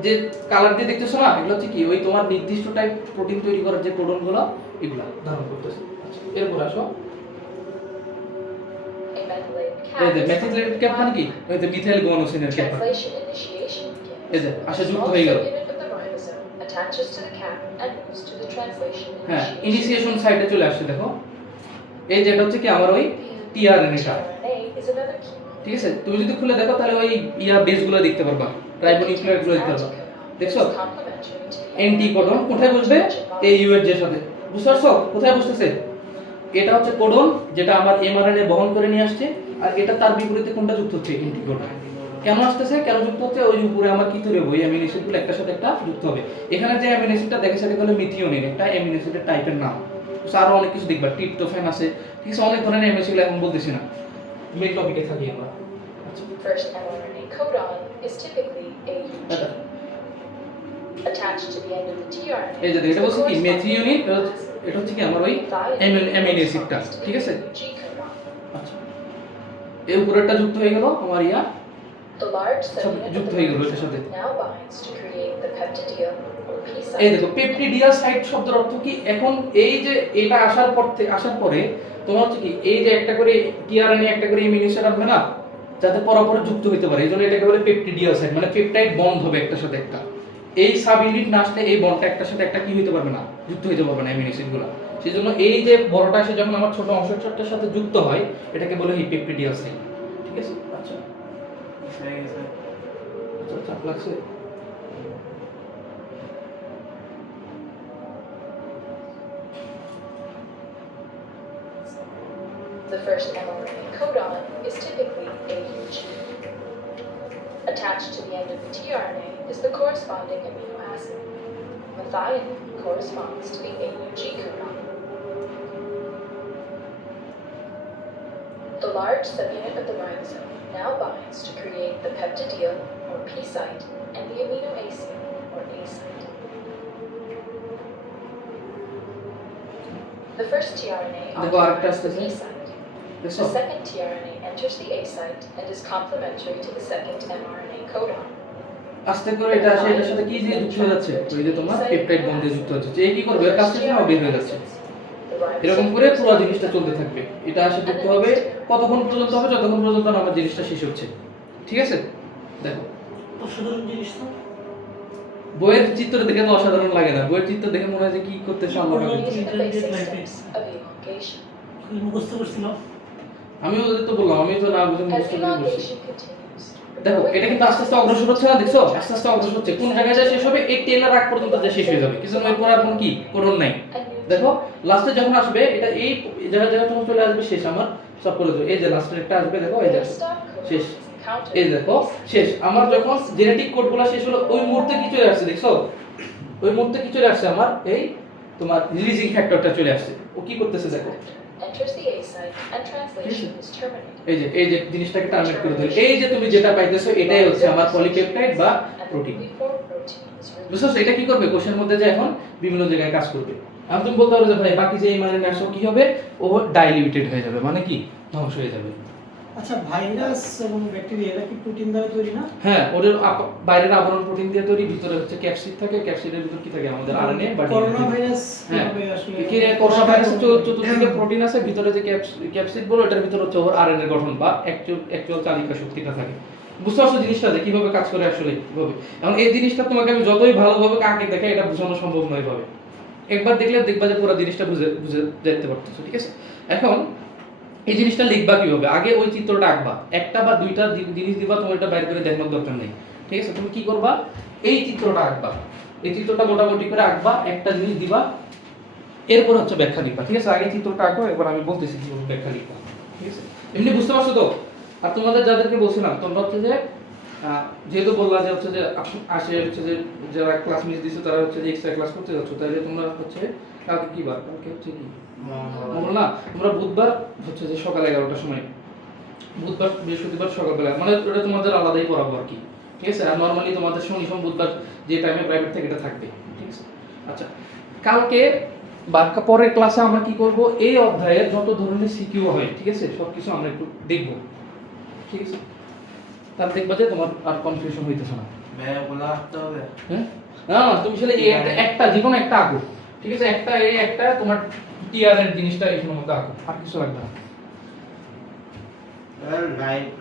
যে কালার দিয়ে দেখতেছো না, এগুলো হচ্ছে কি ওই তোমার নির্দিষ্ট টাইপ প্রোটিন তৈরি করার যে কোডনগুলো এগুলা ধারণ করতেছে। আচ্ছা এরপর আসো, A methylated এই cap. যে মেথিলেটেড ক্যাপ মানে কি, ওই যে মিথাইল গুয়ানোসিনের ক্যাপ। Translation initiation begins. এই যে আসা A যুক্ত small হয়ে গেল। subunit of the ribosome attaches to the cap and moves to the translation হ্যাঁ initiation. ইনিশিয়েশন সাইটে চলে আসছে। দেখো এই যেটা হচ্ছে কি আমার ওই টিআরএনএটা, tRNA is another key molecule. ঠিক আছে। তুমি যদি খুলে দেখো তাহলে ওই বেসগুলো দেখতে পারবা, রাইবোনিউক্লিয়েটগুলো দেখতে পারবা। দেখছো It's complementary to the anti codon কোথায় বসবে, এই ইউ এর যে সাথে, বুঝতে পারছো কোথায় বসতেছে। এটা হচ্ছে কোডন যেটা আমার এমআরএনএ বহন করে নিয়ে আসছে, আর এটা তার বিপরীতে কোনটা যুক্ত হচ্ছে, এন্টি কোডন। কেন আসতেছে, কেন যুক্ত হচ্ছে, ওই উপরে আমার কি তৈরি হবে, ওই অ্যামিনো অ্যাসিডগুলো একটার সাথে একটা যুক্ত হবে। এখানে যে অ্যামিনো অ্যাসিডটা দেখে সেটা হলো মিথিওনিন, একটা অ্যামিনো অ্যাসিডের টাইপের নাম। আরো অনেক কিছু দেখবা, ট্রিপ্টোফ্যান আছে, ঠিক আছে, অনেক ধরনের অ্যামিনো অ্যাসিড এখন বলতেছি না, মেন টপিকে থাকি আমরা। আচ্ছা first mRNA codon is typically এটা AUG. Attached to the end of the tRNA. এই যে এটা বলছে কি মেথিওনিন, এটা হচ্ছে কি আমার ওই অ্যামিনো অ্যাসিডটা, ঠিক আছে। AUG codon. আচ্ছা এই উপরেরটা যুক্ত হয়ে গেল আমার ইয়া, The large সব subunit of যুক্ত the হয়ে গেল এটার ribosome সাথে। now binds to create the peptidyl or P এই site. দেখো পেপটিডিয়াল সাইট শব্দের অর্থ কি, এখন এই যে এটা আসার পরে তোমার হচ্ছে কি এই যে একটা করে টিআরএনএ একটা করে অ্যামিনো অ্যাসিড আসবে না, যাতে পরপর যুক্ত হতে পারে, এইজন্য এটাকে বলে পেপটিডিয়াল সাইট, মানে পেপটাইড বন্ড হবে একটার সাথে একটা। এই সাব ইউনিট না আসলে এই বন্ডটা একটার সাথে একটা কি হতে পারবে না, যুক্ত হতে পারবে না অ্যামিনো অ্যাসিডগুলো। সেজন্য এই যে বড়টা এসে যখন আমার ছোট অংশটার সাথে যুক্ত হয় এটাকে বলে এই পেপটিডিয়াল সাইট, ঠিক আছে। আচ্ছা আচ্ছা চাপ লাগছে। The first mRNA codon is typically AUG. Attached to the end of the tRNA is the corresponding amino acid. Methionine corresponds to the AUG codon. The large subunit of the ribosome now binds to create the peptidyl or P site and the amino acid or A site. The first tRNA দেখো আরেকটা occupies the আসতেছে। P site. দেখছো The second tRNA enters the A site and is complementary to the second mRNA codon. আস্তে করে এটা আসে, এটার সাথে কি দিয়ে যুক্ত হয়ে যাচ্ছে, ওই যে তোমার পেপটাইড বন্ডে যুক্ত হচ্ছে। যে কি করবে এর কাজ শেষ না বের হয়ে যাচ্ছে, এরকম করে পুরো জিনিসটা চলতে থাকবে। এটা আসে যুক্ত হবে কতক্ষণ পর্যন্ত হবে, যতক্ষণ পর্যন্ত না আমার জিনিসটা শেষ হচ্ছে, ঠিক আছে। দেখো অসাধারণ জিনিস তো। বইয়ের চিত্র দেখে তো অসাধারণ লাগে না, বইয়ের চিত্র দেখে মনে হয় যে কি করতেছে আল্লাহ জানে। These are the basic steps of elongation. মুখস্থ করছিল। আমিও তো বললাম, আমি তো না বুঝে As মুখস্থ করে বলছি। elongation continues, দেখো এটা কিন্তু আস্তে আস্তে অগ্রসর হচ্ছে না, দেখছো আস্তে আস্তে অগ্রসর হচ্ছে, কোন জায়গায় যায় শেষ হবে, এই টেলার আগ পর্যন্ত যে শেষ হয়ে যাবে, কিছু নয় পর আর কোনো কি করণ নাই। a new দেখো লাস্টে যখন আসবে এটা এই জায়গা জায়গা যখন চলে আসবে শেষ আমার সব করে দেবে, এই যে লাস্টের একটা আসবে দেখো এই the দেখো stop code শেষ, is counted. এই দেখো শেষ। আমার যখন জেনেটিক কোডগুলো শেষ হলো ওই মুহূর্তে কি চলে আসছে দেখছো, ওই মুহূর্তে কি চলে আসছে আমার এই তোমার রিলিজিং ফ্যাক্টরটা চলে আসছে, ও কি করতেছে দেখো, Enters the A site and translation is terminated. এই যে জিনিসটাকে টার্মিনেট করে দিল, এই যে তুমি যেটা পাইতেছো এটাই হচ্ছে আমার পলিপেপটাইড বা And protein. the before protein is released. বুঝছো এটা কি করবে, কোষের মধ্যে যে এখন বিভিন্ন জায়গায় কাজ করবে। আমি তুমি বলতে পারো যে ভাই বাকি যে এই মানে আসো কি হবে, ও ডাইলিউটেড হয়ে যাবে, মানে কি ধ্বংস হয়ে যাবে। আচ্ছা ভাইরাস এবং ব্যাকটেরিয়া এরা কি প্রোটিন দ্বারা তৈরি না? হ্যাঁ ওদের বাইরের আবরণ প্রোটিন দিয়ে তৈরি, ভিতরে হচ্ছে ক্যাপসিড থাকে, ক্যাপসিডের ভিতর কি থাকে আমাদের আরএনএ বা করোনা ভাইরাস হ্যাঁ কিভাবে আসলে কি করোনা ভাইরাসের চতুর্দিকে প্রোটিন আছে, ভিতরে যে ক্যাপসিড বলো এটার ভিতর হচ্ছে ওর আরএনএ গঠন বা অ্যাকচুয়াল চালিকা শক্তিটা থাকে। বুঝতে পারছো জিনিসটা যে কিভাবে কাজ করে আসলে কিভাবে, এখন এই জিনিসটা তোমাকে আমি যতই ভালোভাবে কাকে দেখাই এটা বোঝানো সম্ভব নয় এভাবে, একবার দেখলে দেখবা যে পুরো জিনিসটা বুঝে বুঝে যেতে পারতেছো, ঠিক আছে। এখন এই জিনিসটা লিখবা কিভাবে, আগে ওই চিত্রটা আঁকবা, একটা বা দুইটা জিনিস দিবা, তোমার এটা বাইরে করে দেখানোর দরকার নেই, ঠিক আছে। তুমি কি করবা, এই চিত্রটা আঁকবা, এই চিত্রটা মোটামুটি করে আঁকবা, একটা জিনিস দিবা, এরপর হচ্ছে ব্যাখ্যা লিখবা, ঠিক আছে। আগে চিত্রটা আঁকো, এবার আমি বলতেছি কিভাবে ব্যাখ্যা লিখবা, ঠিক আছে। এমনি বুঝতে পারছো তো। আর তোমাদের যাদেরকে বলছিলাম তোমরা হচ্ছে যে যেহেতু বললা যে হচ্ছে যে আসে হচ্ছে যে যারা ক্লাস মিস দিছে তারা হচ্ছে যে এক্সট্রা ক্লাস করতে যাচ্ছ, তাহলে তোমরা হচ্ছে কালকে কি বার, কালকে হচ্ছে কি মঙ্গল না, তোমরা বুধবার হচ্ছে যে সকাল 11টার সময়, বুধবার বৃহস্পতিবার সকালবেলা, মানে ওটা তোমাদের আলাদাই পড়াবো আর কি, ঠিক আছে। আর নর্মালি তোমাদের শনি সোম বুধবার যে টাইমে প্রাইভেট থেকে এটা থাকবে, ঠিক আছে। আচ্ছা কালকে বাক্য পরের ক্লাসে আমরা কি করব, এই অধ্যায়ের যত ধরনের সিকিউ হয়, ঠিক আছে, সবকিছু আমরা একটু দেখব, ঠিক আছে। তার দেখবা যে তোমার আর কনফিউশন হইতেছে না। ব্যাগুলো আঁকতে হবে। হ্যাঁ না না তুমি আসলে এই একটা যে কোনো একটা আঁকো, ঠিক আছে। একটা এই একটা তোমার টিআর এর জিনিসটা এখানের মধ্যে আঁকো, আর কিছু লাগবে না।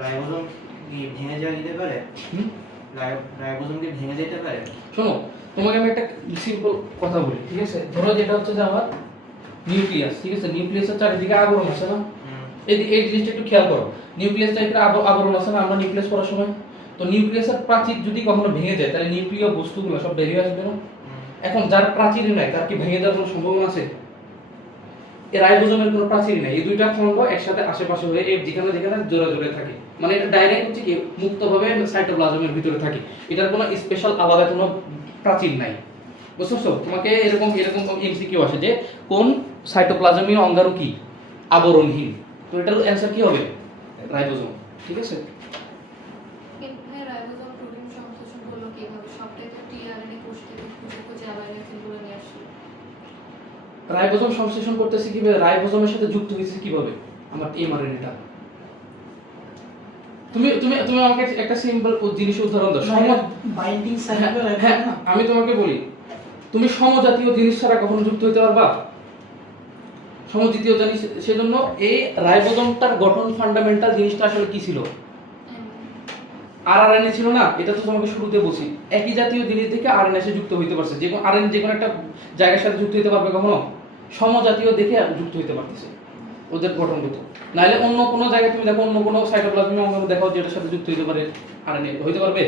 রাইবোজোম কি ভেঙে যাওয়া যেতে পারে? হুম? রাইবোজোম কি ভেঙে যেতে পারে? শোনো তোমাকে আমি একটা সিম্পল কথা বলি, ঠিক আছে। ধরো যেটা হচ্ছে যে আমার নিউক্লিয়াস, ঠিক আছে, নিউক্লিয়াসের চারিদিকে আবরণ আছে না, এই জিনিসটা একটু খেয়াল করো, নিউক্লিয়াস টাইপের আবরণ আছে না, আমরা নিউক্লিয়াস পড়ার সময়, তো নিউক্লিয়াসের প্রাচীর যদি কখনো ভেঙে যায় তাহলে নিউক্লিয় বস্তুগুলো সব বেরিয়ে আসবে না। এখন যার প্রাচীরই নাই তার কি ভেঙে যাওয়ার কোনো সম্ভাবনা আছে? এই রাইবোজোমের কোনো প্রাচীরই নাই, এই দুইটা খন্ড একসাথে আশেপাশে হয়ে এই যেখানে যেখানে জোড়া জোড়ে থাকে, মানে এটা ডাইরেক্ট হচ্ছে কি মুক্তভাবে সাইটোপ্লাজমের ভিতরে থাকে, এটার কোনো স্পেশাল আলাদা কোনো প্রাচীর নাই। বুঝছো, তোমাকে এরকম এরকম এমসিকিউ আসে যে কোন সাইটোপ্লাজমীয় অঙ্গাণু কি আবরণহীন, তো এটার অ্যানসার কি হবে, রাইবোজোম, ঠিক আছে। কিন্তু ভাই রাইবোজোম প্রোটিন সংশ্লেষণ করলো কিভাবে? সবটাই তো টিআরএনএ কোষ থেকে খুঁজে খুঁজে আবার এনজাইমগুলো নিয়ে আসলো। রাইবোজোম সংশ্লেষণ করতেছে কিভাবে, রাইবোজোমের সাথে যুক্ত হয়েছে কিভাবে আমার এমআরএনএটা। তুমি তুমি তুমি আমাকে একটা সিম্পল জিনিস উদাহরণ দাও, বাইন্ডিং সাইট হ্যাঁ আমি তোমাকে বলি, তুমি সমজাতীয় জিনিস ছাড়া কখনো যুক্ত হতে পারবা? সমজাতীয় জিনিস, সেজন্য এই রাইবোজোমটার গঠন ফান্ডামেন্টাল জিনিসটা আসলে কি ছিল, আরএনএ ছিল না, এটা তো তোমাকে শুরুতে বলছি, একই জাতীয় জিনিস থেকে আরএনএ এসে যুক্ত হইতে পারছে, যে কোনো আরএনএ যে কোনো একটা জায়গার সাথে যুক্ত হতে পারবে কখনো, সমজাতীয় দেখে যুক্ত হইতে পারতেছে ওদের গঠনগত। নাহলে অন্য কোনো জায়গায় তুমি দেখো, অন্য কোনো সাইটোপ্লাজমিক অঙ্গাণু দেখো যেটার সাথে যুক্ত হইতে পারে আরএনএ, হইতে পারবে?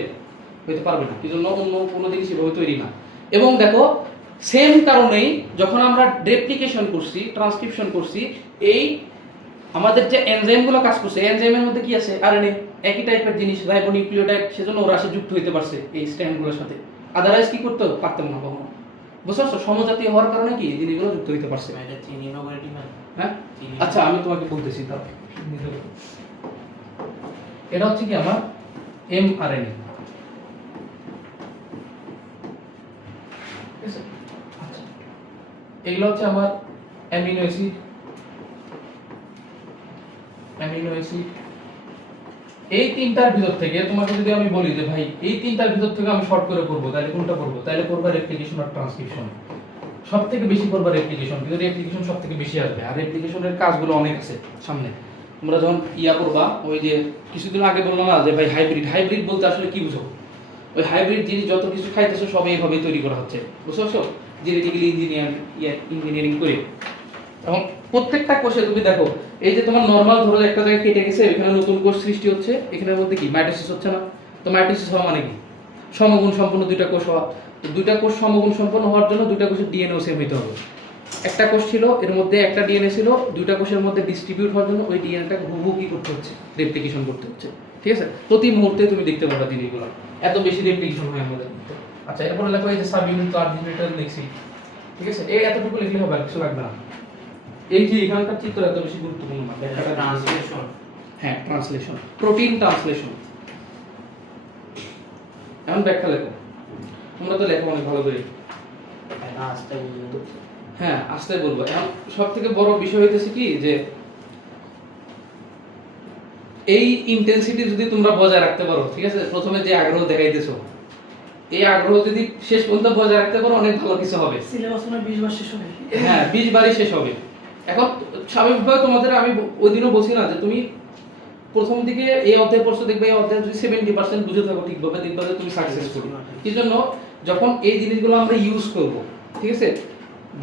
হইতে পারবে না, কি জন্য অন্য কোনো জিনিস এভাবে তৈরি না। এবং দেখো সেম কারণেই যখন আমরা রেপ্লিকেশন করছি, ট্রান্সক্রিপশন করছি, এই আমাদের যে এনজাইমগুলো কাজ করছে, এনজাইমের মধ্যে কি আছে, আরএনএ, একই টাইপের জিনিস, রাইবোনিউক্লিওটাইড, সেজন্য ওরা আসে যুক্ত হইতে পারছে এই স্ট্র্যান্ডগুলোর সাথে, আদারওয়াইজ কি করতে পারতাম না কখনো। বুঝতে পারছো, সমজাতীয় হওয়ার কারণে কি এই জিনিসগুলো যুক্ত হইতে পারছে। এটা চিনি রোগের মানে হ্যাঁ আচ্ছা আমি তোমাকে বলতেছি, তাও এটা হচ্ছে কি আমার এমআরএনএ, ঠিক আছে। আচ্ছা এগুলো হচ্ছে আমার অ্যামিনো অ্যাসিড, এই তিনটার ভিতর থেকে তোমাকে যদি আমি বলি যে ভাই এই তিনটার ভিতর থেকে আমি শর্ট করে করবো, তাহলে কোনটা করবো? তাহলে করবা রেপ্লিকেশন আর ট্রান্সক্রিপশন। সব থেকে বেশি করবা রেপ্লিকেশন, কিন্তু রেপ্লিকেশন সব থেকে বেশি আসবে, আর রেপ্লিকেশনের কাজগুলো অনেক আছে সামনে। তোমরা যখন করবা, ওই যে কিছুদিন আগে বললাম না যে ভাই হাইব্রিড বলতে আসলে কি বুঝো, ওই হাইব্রিড জিনিস যত কিছু খাইতেছো সব এইভাবেই তৈরি করা হচ্ছে, বুঝতে পারছো? জেনেটিক্যালি ইঞ্জিনিয়ারিং করে। এবং প্রত্যেকটা কোষে তুমি দেখো, এই যে তোমার নর্মাল ধরো একটা জায়গায় কেটে গেছে, এখানে নতুন কোষ সৃষ্টি হচ্ছে, এখানের মধ্যে কি মাইটোসিস হচ্ছে না? তো মাইটোসিস হওয়া মানে কি? সমগুণ সম্পন্ন দুইটা কোষ হওয়া। তো দুইটা কোষ সমগুণ সম্পন্ন হওয়ার জন্য দুইটা কোষের ডিএনএও সেম হইতে হবে। একটা কোষ ছিল, এর মধ্যে একটা ডিএনএ ছিল, দুইটা কোষের মধ্যে ডিস্ট্রিবিউট হওয়ার জন্য ওই ডিএনএটাকে হুবহু কি করতে হচ্ছে? রেপ্লিকেশন করতে হচ্ছে, ঠিক আছে? প্রতি মুহূর্তে তুমি দেখতে পারো জিনিসগুলো, এত বেশি রেপ্লিকেশন হয় আমাদের মধ্যে। আচ্ছা, এরপরে লেখো এই যে সাব ইউনিট তো আর্টিফিশিয়াল লিখছি, ঠিক আছে? এই এতটুকু লিখলে হবে, আর কিছু লাগবে না। এই যে এখানকার চিত্র এত বেশি গুরুত্বপূর্ণ না, ট্রান্সলেশন। হ্যাঁ, ট্রান্সলেশন, প্রোটিন ট্রান্সলেশন। এখন ব্যাখ্যা লেখো, তোমরা তো লেখো অনেক ভালো করে। এটা আস্তে বুঝতে। হ্যাঁ, আস্তে বলবো। এখন সব থেকে বড় বিষয় হইতেছে কি যে এই ইন্টেন্সিটি যদি তোমরা বজায় রাখতে পারো, ঠিক আছে? প্রথমে যে আগ্রহ দেখাইতেছো, এই আগ্রহ যদি শেষ পর্যন্ত বজায় রাখতে পারো, অনেক ভালো কিছু হবে। সিলেবাস মানে 20 বার শেষ হবে। হ্যাঁ, 20 বারই শেষ হবে। এখন স্বাভাবিকভাবে তোমাদের আমি ওই দিনও বলছি না যে তুমি প্রথম দিকে এই অধ্যায় পড়ছো, দেখবে এই অধ্যায় যদি 70% বুঝে থাকো ঠিকভাবে, দেখবে যে তুমি সাকসেসফুল। কি জন্য? যখন এই জিনিসগুলো আমরা ইউজ করব, ঠিক আছে,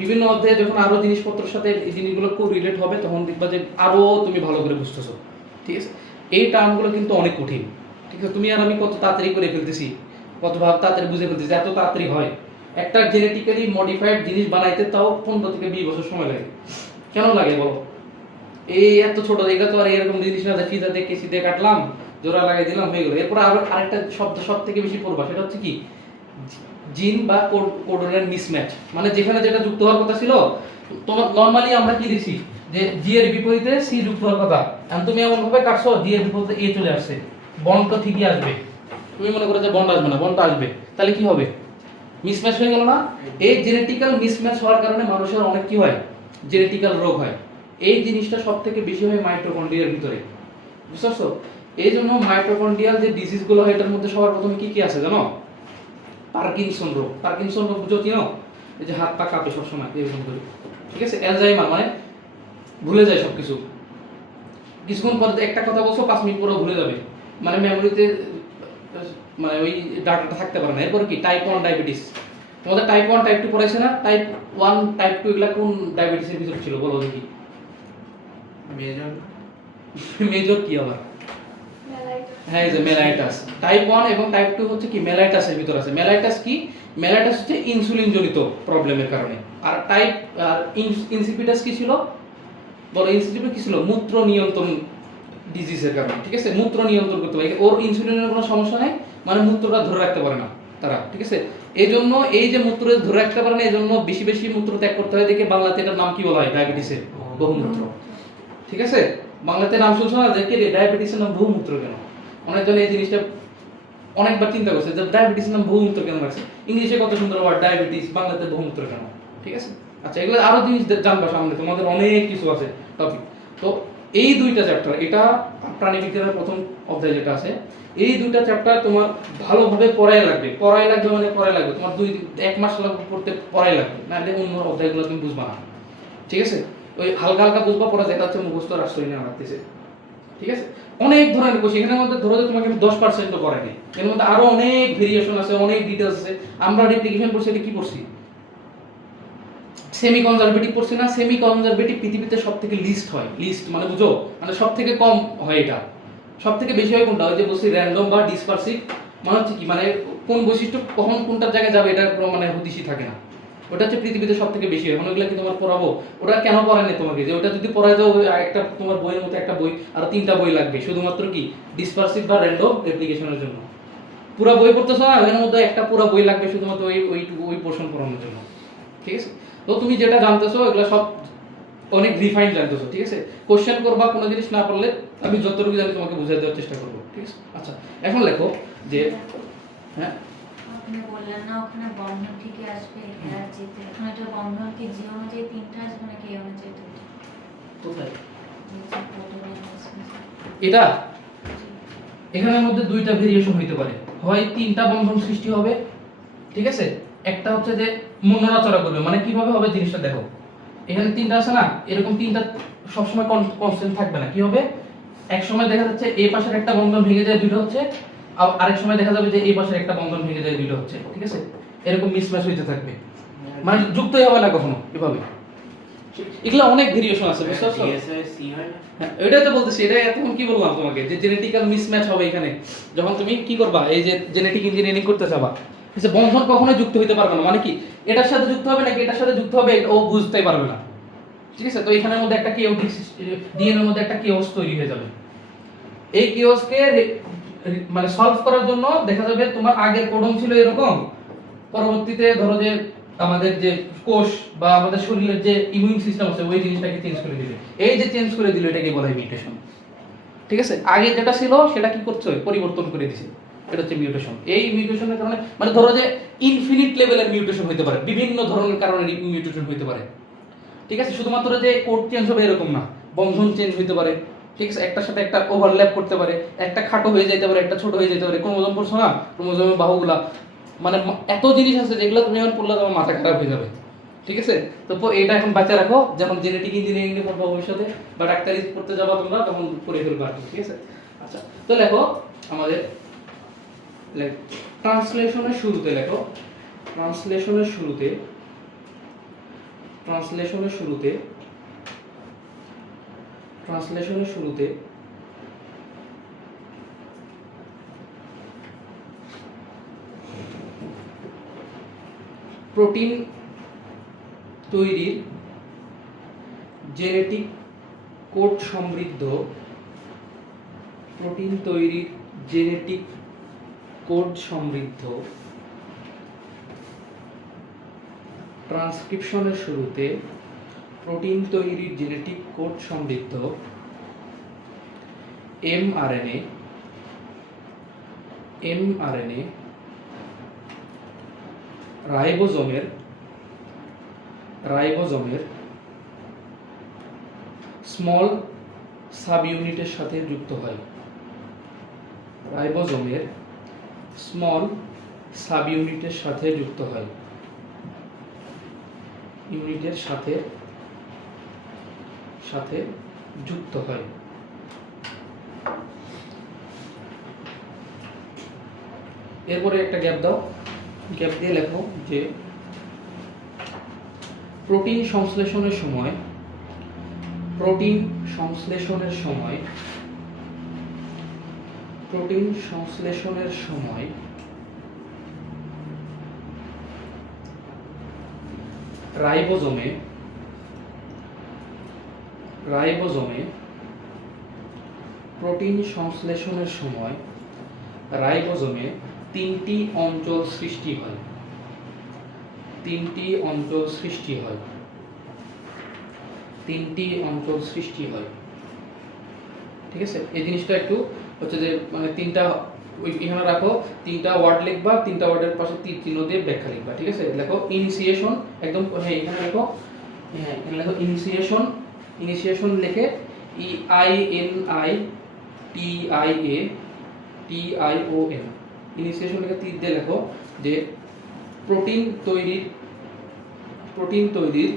বিভিন্ন অধ্যায়ে যখন আরো জিনিসপত্রের সাথে এই জিনিসগুলো খুব রিলেট হবে, তখন দেখবা যে আরো তুমি ভালো করে বুঝতেছো, ঠিক আছে? এই টার্মগুলো কিন্তু অনেক কঠিন, ঠিক আছে? তুমি আর আমি কত তাড়াতাড়ি করে ফেলতেছি, কত ভাব তাড়াতাড়ি বুঝে ফেলতেছি, এত তাড়াতাড়ি হয়। একটা জেনেটিক্যালি মডিফাইড জিনিস বানাইতে তাও 15 থেকে 20 বছর সময় লাগে। কেন লাগে বলো? এই এত ছোট জায়গা তো আর এরকম জিনিস না যে ফিতা দিয়ে কেসি দিয়ে কাটলাম, জোড়া লাগাই দিলাম, হয়ে গেল। এরপর আবার আরেকটা শব্দ সব থেকে বেশি পড়বা, সেটা হচ্ছে কি? জিন বা কোডনের মিসম্যাচ। মানে যেখানে যেটা যুক্ত হওয়ার কথা ছিল, তোমার নরমালি আমরা কি দিছি যে জি এর বিপরীতে সি যুক্ত হওয়ার কথা, এখন তুমি এমন ভাবে কাটছো জি এর বিপরীতে এ চলে আসছে, বন্ড তো ঠিকই আসবে। তুমি মনে করো যে বন্ড আসবে না, বন্ড আসবে, তাহলে কি হবে? মিসম্যাচ হয়ে গেল না? এই জেনেটিক্যাল মিসম্যাচ হওয়ার কারণে মানুষের অনেক কি হয়? জেনেটিক্যাল রোগ হয়। এই জিনিসটা সব থেকে বেশি হয় মাইটোকন্ড্রিয়ার ভিতরে, বুঝতে পারছো? এই জন্য মাইটোকন্ড্রিয়াল যে ডিজিজগুলো হয়, এটার মধ্যে সবার প্রথমে কি কি আছে জানো? পার্কিনসন রোগ। পার্কিনসন রোগ বুঝো চিনো? এই যে হাত পা কাঁপে সবসময় এরকম করে, ঠিক আছে? অ্যালজাইমার মানে ভুলে যায় সবকিছু, কিছুক্ষণ পরে একটা কথা বলছো 5 মিনিট পরেও ভুলে যাবে, মানে মেমোরিতে মানে ওই ডাটাটা থাকতে পারে না। এরপর কি? Type 1 diabetes. তোমাদের টাইপ 1 টাইপ 2 পড়াইছে না? টাইপ 1 টাইপ 2 এগুলা কোন ডায়াবেটিসের ভিতর ছিল বলো দেখি? মেজর। মেজর কি আবার? মেলাইটাস। হ্যাঁ, এই যে মেলাইটাস। টাইপ 1 এবং টাইপ 2 হচ্ছে কি? মেলাইটাসের ভিতর আছে। মেলাইটাস কি? মেলাইটাস হচ্ছে ইনসুলিন জনিত প্রবলেমের কারণে। আর টাইপ ইনসিপিটাস কি ছিল বলো? ইনসিপিটাস কি ছিল? মূত্র নিয়ন্ত্রণ ডিজিজের কারণে, ঠিক আছে? মূত্র নিয়ন্ত্রণ করতে পারে, ওর ইনসুলিনের কোনো সমস্যা নেই, মানে মূত্রটা ধরে রাখতে পারে না তারা, ঠিক আছে? এই জন্য এই যে মূত্র ধরে রাখতে পারে না, এই জন্য বেশি বেশি মূত্র ত্যাগ করতে হয়। দেখে বাংলাতে এটার নাম কি বলা হয়? ডায়াবেটিসের বহুমূত্র, ঠিক আছে? বাংলাতে নাম শুনছো না যে কে ডায়াবেটিসের নাম বহুমূত্র কেন? অনেকজন এই জিনিসটা অনেকবার চিন্তা করছে যে ডায়াবেটিসের নাম বহুমূত্র কেন রাখছে। ইংলিশে কত সুন্দর ওয়ার্ড ডায়াবেটিস, বাংলাতে বহুমূত্র কেন? ঠিক আছে? আচ্ছা, এগুলো আরো জিনিস জানবা সামনে, তোমাদের অনেক কিছু আছে টপিক। তো এই দুইটা চ্যাপ্টার, এটা প্রাণীবিজ্ঞানের প্রথম অধ্যায় যেটা আছে, এই দুইটা চ্যাপ্টার তোমার ভালোভাবে পড়াই লাগবে। পড়াই লাগবে মানে পড়াই লাগবে, তোমার 1 মাস লাগবে পড়তে, পড়াই লাগবে, নাহলে অন্য অধ্যায়গুলো তুমি বুঝবা না, ঠিক আছে? ওই হালকা হালকা বুঝবা, পড়া দেখা যাচ্ছে মুখস্থ রাষ্ট্রই না রাখতেছে, ঠিক আছে? অনেক ধরনের কোশ্চেন এখানের মধ্যে, ধরো যে তোমাকে আমি 10% করাই দিই, এর মধ্যে আরো অনেক ভেরিয়েশন আছে, অনেক ডিটেইলস আছে। আমরা রেপ্লিকেশন পড়ছি, এটা কি পড়ছি? সেমি কনজারভেটিভ পড়ছি না? সেমি কনজারভেটিভ পৃথিবীতে সবথেকে লিস্ট হয়। লিস্ট মানে বুঝো, মানে সবথেকে কম হয়। এটা সবথেকে বেশি হয় কোনটা? ওই যে বলছি র্যান্ডম বা ডিসপারসিভ, মানে হচ্ছে কি, মানে কোন বৈশিষ্ট্য কখন কোনটার জায়গায় যাবে এটার কোনো মানে হদিশই থাকে না। ওটা হচ্ছে পৃথিবীতে সবথেকে বেশি হয়। ওগুলো কি তোমার পড়াবো? ওটা কেন পড়ায় না তোমাকে? যে ওটা যদি পড়ায় যাও, একটা তোমার বইয়ের মতো একটা বই আর 3টা বই লাগবে শুধুমাত্র কি ডিসপারসিভ বা র্যান্ডম রেপ্লিকেশনের জন্য। পুরো বই পড়তেছো না, এর মধ্যে একটা পুরো বই লাগবে শুধুমাত্র ওই পোর্শন পড়ানোর জন্য, ঠিক আছে? তো তুমি যেটা জানতেছো এগুলো সব অনেক রিফাইন জানতেছো, ঠিক আছে? কোশ্চেন করবা, কোনো জিনিস না পারলে আমি যতটুকু জানি তোমাকে বুঝিয়ে দেওয়ার চেষ্টা করবো, ঠিক আছে? আচ্ছা, এখন লেখো যে হ্যাঁ, আপনি বললেন না ওখানে বন্ধন ঠিকই আসবে, এরা যেতে ওখানে একটা বন্ধন কি জি অনুযায়ী 3টা আসবে নাকি এ অনুযায়ী 2টা? কোথায় এই যে প্রোটিনের মিসম্যাচ। এটা? এখানের মধ্যে 2টা ভেরিয়েশন হইতে পারে, হয় 3টা বন্ধন সৃষ্টি হবে, ঠিক আছে? একটা হচ্ছে যে নড়াচড়া করবে, মানে কিভাবে হবে জিনিসটা দেখো। এখানে 3টা আছে না, এরকম 3টা সবসময় কনস্ট্যান্ট থাকবে না। কি হবে? এক সময় দেখা যাচ্ছে এই পাশের একটা বন্ধন ভেঙে যায়, 2টা হচ্ছে, আরেক সময় দেখা যাবে যে এই পাশে একটা বন্ধন ভেঙে যায়, দুটো হচ্ছে, ঠিক আছে, এরকম মিসম্যাচ হইতে থাকবে, মানে যুক্তই হবে না কখনো এভাবে। এগুলো অনেক ভেরিয়েশন আছে, বুঝতে পারছো? সি হয় না? হ্যাঁ, এটাই তো বলতেছি, এটা এতক্ষণ কি বললাম তোমাকে, যে জেনেটিক্যাল মিসম্যাচ হবে এখানে যখন তুমি কি করবা, এই যে জেনেটিক ইঞ্জিনিয়ারিং করতে যাবা, যে বন্ধন কখনোই যুক্ত হইতে পারবে না, মানে কি এটার সাথে যুক্ত হবে নাকি এটার সাথে যুক্ত হবে ও বুঝতেই পারবে না, ঠিক আছে। তো এখানের মধ্যে একটা কেওটিক ডিএনএ এর মধ্যে একটা কেওস তৈরি হয়ে যাবে। এই কেওসকে মানে সলভ করার জন্য দেখা যাবে তোমার আগের কোডন ছিল এরকম, পরবর্তীতে ধরো যে আমাদের যে কোষ বা আমাদের শরীরের যে ইমিউন সিস্টেম আছে ওই জিনিসটাকে চেঞ্জ করে দিবে, এই যে চেঞ্জ করে দিল এটাকে বলা হয় মিউটেশন, ঠিক আছে। আগে যেটা ছিল সেটা কি করছে, পরিবর্তন করে দিছে, এটা হচ্ছে মিউটেশন। এই মিউটেশনের কারণে মানে ধরো যে ইনফিনিট লেভেলের মিউটেশন হতে পারে, বিভিন্ন ধরনের কারণে মিউটেশন হতে পারে, ঠিক আছে। শুধুমাত্র যে কোড চেঞ্জ হবে এরকম না, বন্ধন চেঞ্জ হতে পারে, ঠিক আছে, একটার সাথে একটা ওভারল্যাপ করতে পারে, একটা খাটো হয়ে যেতে পারে, একটা ছোট হয়ে যেতে পারে, ক্রোমোজোম পড়ছো না, ক্রোমোজোমের বাহুগুলা, মানে এত জিনিস আছে যেগুলো তুমি এখন পড়লে তোমার মাথা খারাপ হয়ে যাবে, ঠিক আছে। তো এটা এখন বাঁচা রাখো, যখন জেনেটিক ইঞ্জিনিয়ারিং এ পড়বা ভবিষ্যতে বা ডাক্তারি পড়তে যাবা তোমরা, তখন পড়ে ফেলবা, ঠিক আছে। আচ্ছা, তো লেখো আমাদের ট্রান্সলেশনের শুরুতে লেখো, ট্রান্সলেশনের শুরুতে প্রোটিন তৈরির জেনেটিক কোড সমৃদ্ধ ট্রান্সক্রিপশনের শুরুতে প্রোটিন তৈরির জেনেটিক কোড সমৃদ্ধ এমআরএনএ রাইবোজোমের স্মল সাবইউনিটের সাথে যুক্ত হয়, রাইবোজোমের স্মল সাবইউনিটের সাথে যুক্ত হয়, ইউনিটের সাথে যুক্ত হয়। এরপরে একটা গ্যাপ দাও, গ্যাপ দিয়ে লেখো যে প্রোটিন সংশ্লেষণের সময় রাইবোজোমে তিনটি অঞ্চল সৃষ্টি হয়, ঠিক আছে। এই জিনিসটা একটু হচ্ছে যে মানে তিনটা ওই এখানে রাখো, তিনটা ওয়ার্ড লিখবা, তিনটা ওয়ার্ডের পাশে তীর চিহ্ন দিয়ে ব্যাখ্যা লিখবা, ঠিক আছে। লেখো ইনিশিয়েশন, একদম হ্যাঁ এখানে লেখো, হ্যাঁ এখানে লেখো ইনিশিয়েশন লিখে INITIATION, ইনিশিয়েশন লিখে তীর দিয়ে লেখো যে প্রোটিন তৈরির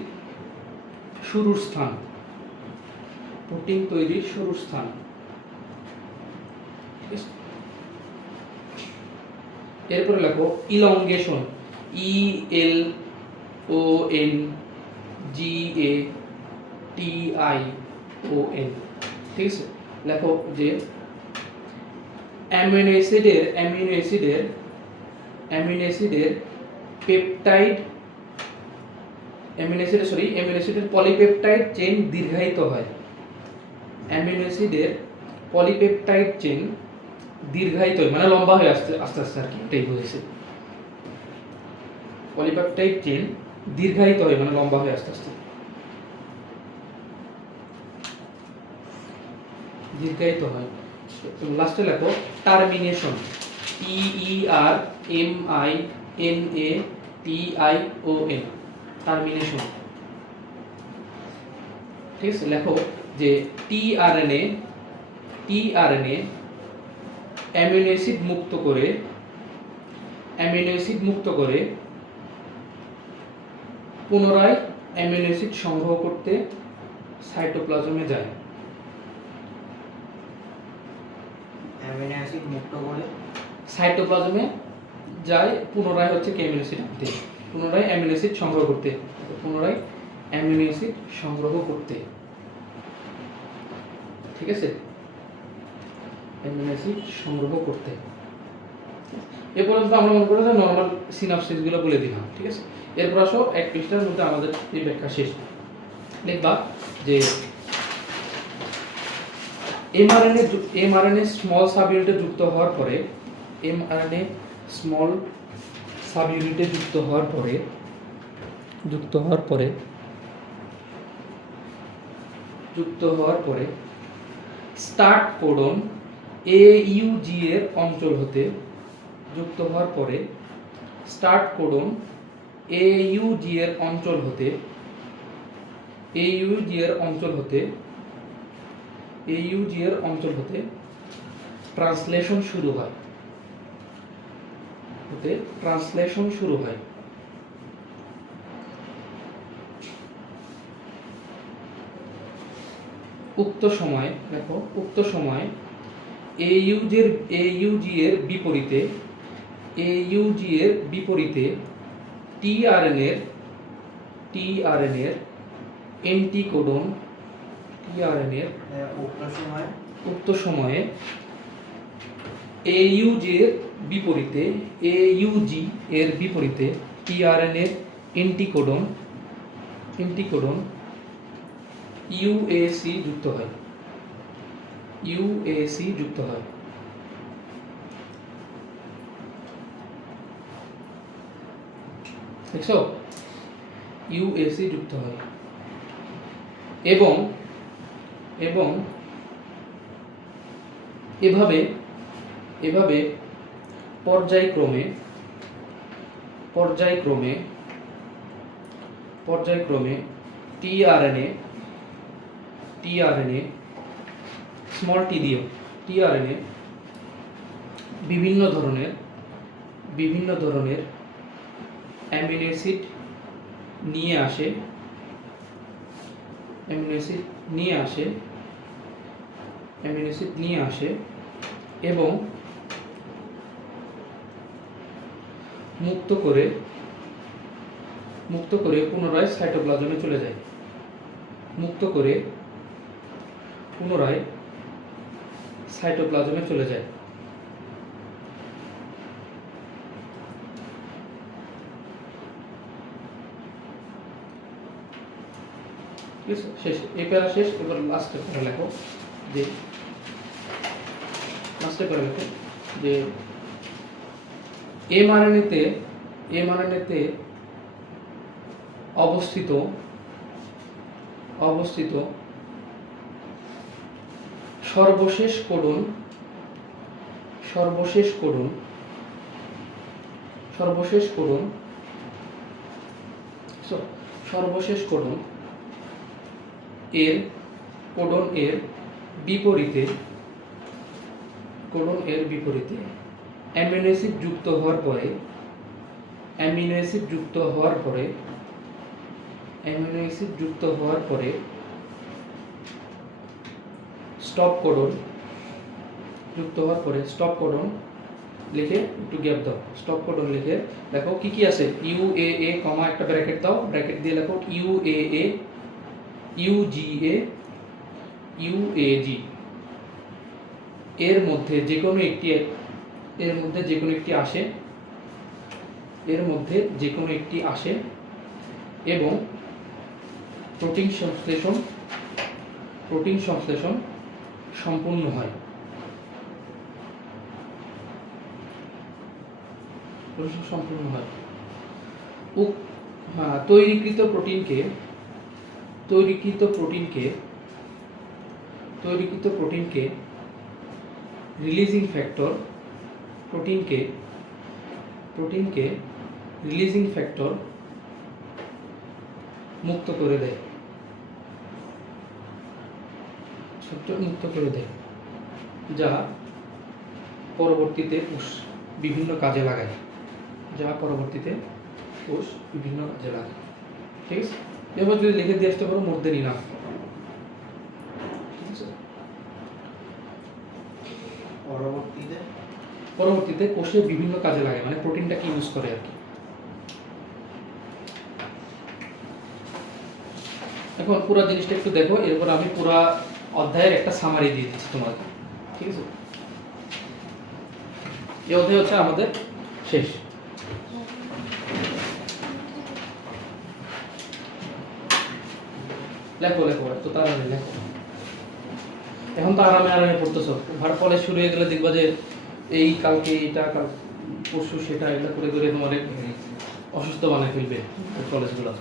শুরুর স্থান, এরপরে লেখো ইলংগেশন, ELONGATION, ঠিক আছে। লেখো যে অ্যামিনো অ্যাসিডের পলিপেপটাইড চেইন দীর্ঘায়িত হয়, মানে লম্বা হয়ে আস্তে আস্তে আর কি, এটাই বুঝেছে। পলিপেপটাইড চেইন দীর্ঘায়িত হয় মানে লম্বা হয়ে আস্তে আস্তে দীর্ঘায়িত হয়। লাস্টে লেখো টার্মিনেশন, TERMINATION, টার্মিনেশন, ঠিক আছে। লেখো যে টিআরএনএ অ্যামিনো অ্যাসিড মুক্ত করে পুনরায় অ্যামিনো অ্যাসিড সংগ্রহ করতে সাইটোপ্লাজমে যায়। অ্যামিনো অ্যাসিড মুক্ত করে সাইটোপ্লাজমে যায় পুনরায় হচ্ছে কি অ্যামিনো অ্যাসিড আনতে, পুনরায় অ্যামিনো অ্যাসিড সংগ্রহ করতে, পুনরায় অ্যামিনো অ্যাসিড সংগ্রহ করতে। ঠিক আছে, অ্যামিনো অ্যাসিড সংগ্রহ করতে। এ পর্যন্ত আমরা মনে করি যে নর্মাল সিনাপসিসগুলো বলে দিলাম। ঠিক আছে, এরপর আসো এক পৃষ্ঠার মধ্যে আমাদের এই ব্যাখ্যা শেষ। লিখবা যে এমআরএনএ স্মল সাব ইউনিটে যুক্ত হওয়ার পরে, এমআরএনএ স্মল সাব ইউনিটে যুক্ত হওয়ার পরে স্টার্ট কোডন AUG এর অঞ্চল হতে যুক্ত হওয়ার পরে স্টার্ট কোডন AUG এর অঞ্চল হতে ট্রান্সলেশন শুরু হয়, উক্ত সময় AUG এর বিপরীতে টিআরএন এর অ্যান্টিকোডন উক্ত সময়ে AUG এর বিপরীতে টিআরএন এর অ্যান্টিকোডন UAC যুক্ত হয়। দেখছো, UAC যুক্ত হয় এবং এভাবে পর্যায়ক্রমে টিআরএনএ স্মল টি দিয়ে টিআরএনএ বিভিন্ন ধরনের অ্যামিনো অ্যাসিড নিয়ে আসে এবং মুক্ত করে পুনরায় সাইটোপ্লাজমে চলে যায়। শেষ, এই প্যারা শেষ। এবার লাস্টে প্যারা লেখো যে এমআরএনএতে অবস্থিত সর্বশেষ কোডন এর বিপরীতে অ্যামিনো অ্যাসিড যুক্ত হওয়ার পরে স্টপ কোডন লিখে একটু গ্যাপ দাও। স্টপ কোডন লিখে দেখো কি কি আছে। UAA কমা একটা ব্র্যাকেট দাও, ব্র্যাকেট দিয়ে লেখো UAA UGA UAG। এর মধ্যে যে কোনো একটি আসে এবং প্রোটিন সংশ্লেষণ সম্পূর্ণ হয়। তৈরীকৃত প্রোটিনকে রিলিজিং ফ্যাক্টর মুক্ত করে দেয়, যা পরবর্তীতে কোষ বিভিন্ন কাজে লাগায়। ঠিক আছে, এবার যদি লিখে দিয়ে আসতে পারো মোর দেন ইনাফ। ঠিক আছে। পরবর্তীতে কোষে বিভিন্ন কাজে লাগে, মানে প্রোটিনটা কি ইউজ করে আর কি। এখন পুরো জিনিসটা একটু দেখো, এরপর আমি পুরো অধ্যায়ের একটা সামারি দিয়ে দিচ্ছি তোমাকে, ঠিক আছে? এই অধ্যায় হচ্ছে আমাদের শেষ। লেখো লেখো তো তাড়াতাড়ি লেখো। এখন তো আরামে আরামে পড়তেছো, ভার কলেজ শুরু হয়ে গেলে দেখবা যে এই কালকে এটা, কাল পরশু সেটা, এটা করে করে তোমার অসুস্থ বানায় ফেলবে কলেজগুলো।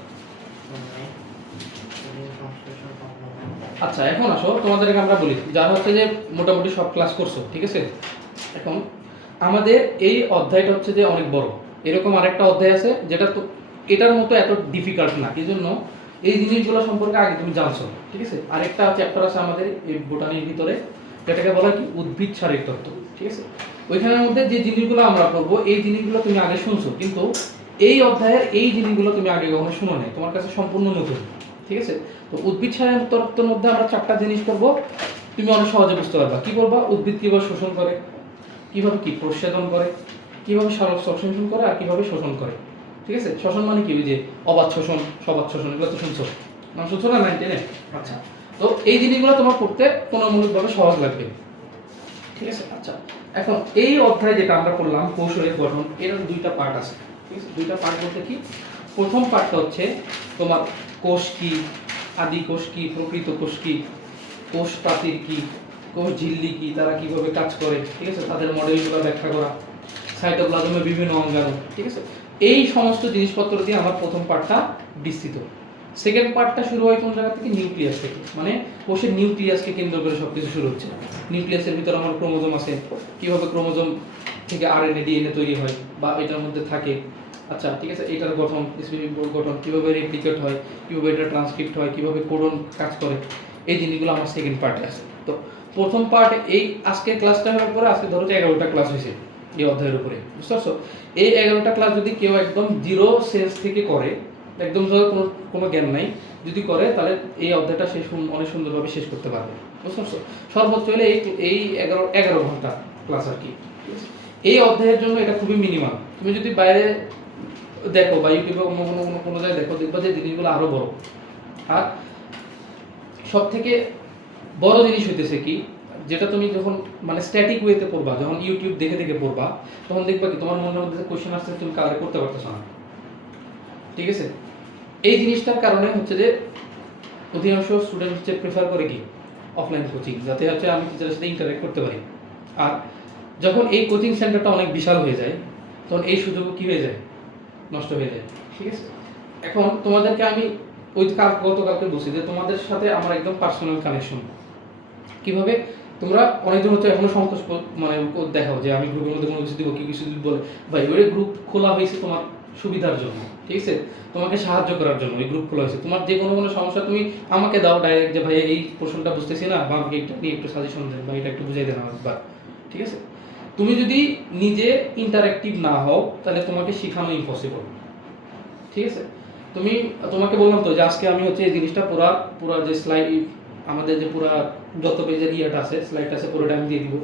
আচ্ছা এখন আসো, তোমাদেরকে আমরা বলি যারা হচ্ছে যে মোটামুটি সব ক্লাস করছো, ঠিক আছে? এখন আমাদের এই অধ্যায়টা হচ্ছে যে অনেক বড়, এরকম আরেকটা অধ্যায় আছে যেটা তো এটার মতো এত ডিফিকাল্ট না, এই জন্য এই জিনিসগুলো সম্পর্কে আগে তুমি জানছো, ঠিক আছে? আরেকটা চ্যাপ্টার আছে আমাদের এই বোটানির ভিতরে, যেটাকে বলা হয় কি উদ্ভিদ শারীরতত্ত্ব, ঠিক আছে? ওইখানের মধ্যে যে জিনিসগুলো আমরা পড়বো এই জিনিসগুলো তুমি আগে শুনছো, কিন্তু এই অধ্যায়ের এই জিনিসগুলো তুমি আগে কখনো শুনো নাই, তোমার কাছে সম্পূর্ণ নতুন, ঠিক আছে? তো উদ্ভিদ শারীরতত্ত্বের মধ্যে আমরা 4টা জিনিস করবো, তুমি অনেক সহজে বুঝতে পারবা। কি করবা? উদ্ভিদ কিভাবে শোষণ করে, কিভাবে কি প্রচ্ছেদন করে, কিভাবে সালোক সংশ্লেষণ করে, আর কিভাবে শোষণ করে, ঠিক আছে? শোষণ মানে কি? ওই যে অবাধ শোষণ, সবাদ শোষণ, এগুলো তো শুনছো না? শুনছো না 9-10-এ? আচ্ছা, তো এই জিনিসগুলো তোমার পড়তে তুলনামূলকভাবে সহজ লাগবে, ঠিক আছে? আচ্ছা, এখন এই অধ্যায় যেটা আমরা করলাম কৌশলের গঠন, এর 2টা পার্ট আছে, ঠিক আছে? 2টা পার্ট বলতে কি, প্রথম পার্টটা হচ্ছে তোমার কোষ কি, আদি কোষ কি, প্রকৃত কোষ কি, কোষ প্রাচীর কি, কোষ ঝিল্লি কি, তারা কিভাবে কাজ করে, ঠিক আছে? তাদের মডেলগুলো ব্যাখ্যা করা, সাইটোপ্লাজমের বিভিন্ন অঙ্গাণু, ঠিক আছে? এই সমস্ত জিনিসপত্র দিয়ে আমার প্রথম পার্টটা বিস্তৃত। সেকেন্ড পার্টটা শুরু হয় কোন জায়গা থেকে? নিউক্লিয়াস থেকে, মানে কোষের নিউক্লিয়াসকে কেন্দ্র করে সবকিছু শুরু হচ্ছে। নিউক্লিয়াসের ভিতরে আমার ক্রোমোজোম আছে, কিভাবে ক্রোমোজোম থেকে আরএনএ ডিএনএ তৈরি হয় বা এটার মধ্যে থাকে, আচ্ছা ঠিক আছে? এটার গঠন, স্পেসিফিক গঠন, কিভাবে রেপ্লিকেট হয়, কিভাবে এটা ট্রান্সক্রিপ্ট হয়, কিভাবে কোডন কাজ করে, এই জিনিসগুলো আমার সেকেন্ড পার্টে আছে। তো প্রথম পার্ট এই আজকে ক্লাসটা হওয়ার পরে, আজকে ধরো যে 11টা ক্লাস হয়েছে এই অধ্যায়ের উপরে, বুঝতে পারছো? এই 11টা ক্লাস যদি কেউ একদম জিরো সেন্স থেকে করে, একদম ধরো কোনো জ্ঞান নাই যদি করে, তাহলে এই অধ্যায়টা শেষ অনেক সুন্দরভাবে শেষ করতে পারবে, বুঝতে পারছো? সর্বোচ্চ হলে এই 11 ঘন্টা ক্লাস আর কি। এই অধ্যায়ের জন্য এটা খুবই মিনিমাম। তুমি যদি বাইরে দেখো বা ইউটিউবে অন্য কোনো জায়গায় দেখো, দেখবা যে জিনিসগুলো আরো বড়। আর সব থেকে বড় জিনিস হইতেছে কি, যেটা তুমি যখন মানে স্ট্যাটিক ওয়েতে পড়বা, যখন ইউটিউব দেখে দেখে পড়বা, তখন দেখবা কি তোমার মনের মধ্যে কোশ্চেন আসছে, তুমি কাভার করতে পারতেছো না, ঠিক আছে? এই জিনিসটার কারণে হচ্ছে যে অধিকাংশ স্টুডেন্ট হচ্ছে প্রেফার করে কি অফলাইন কোচিং, যাতে হচ্ছে আমি টিচারের সাথে ইন্টারেক্ট করতে পারি। আর যখন এই কোচিং সেন্টারটা অনেক বিশাল হয়ে যায়, তখন এই সুযোগ কি হয়ে যায়? নষ্ট হয়ে যায়, ঠিক আছে? এখন তোমাদেরকে আমি ওই গতকালকে বলছি যে তোমাদের সাথে আমার একদম পার্সোনাল কানেকশন। কিভাবে? তোমরা অনেকজন হচ্ছে এখনো সংকোচ মানে দেখাও যে আমি গ্রুপের মধ্যে কোনো কিছু দিব, কি কিছু বলে, ভাই ওই গ্রুপ খোলা হয়েছে তোমার সুবিধার জন্য, ঠিক আছে? তোমাকে সাহায্য করার জন্য এই গ্রুপ খোলা হয়েছে। তোমার যে কোনো সমস্যা তুমি আমাকে দাও ডাইরেক্ট, যে ভাই এই প্রশ্নটা বুঝতেছি না, বা আমাকে এটা নিয়ে একটু সাজেশন দেন, বা এটা একটু বুঝাই দেন একবার, ঠিক আছে? তুমি যদি নিজে ইন্টারেক্টিভ না হও, তাহলে তোমাকে শেখানো ইম্পসিবল, ঠিক আছে? তোমাকে বললাম তো যে আজকে আমি হচ্ছে এই জিনিসটা পুরা যে স্লাইড, আমাদের যে পুরা যত পেজের ইয়েটা আছে, স্লাইড আছে, পুরোটা আমি দিয়ে দিব।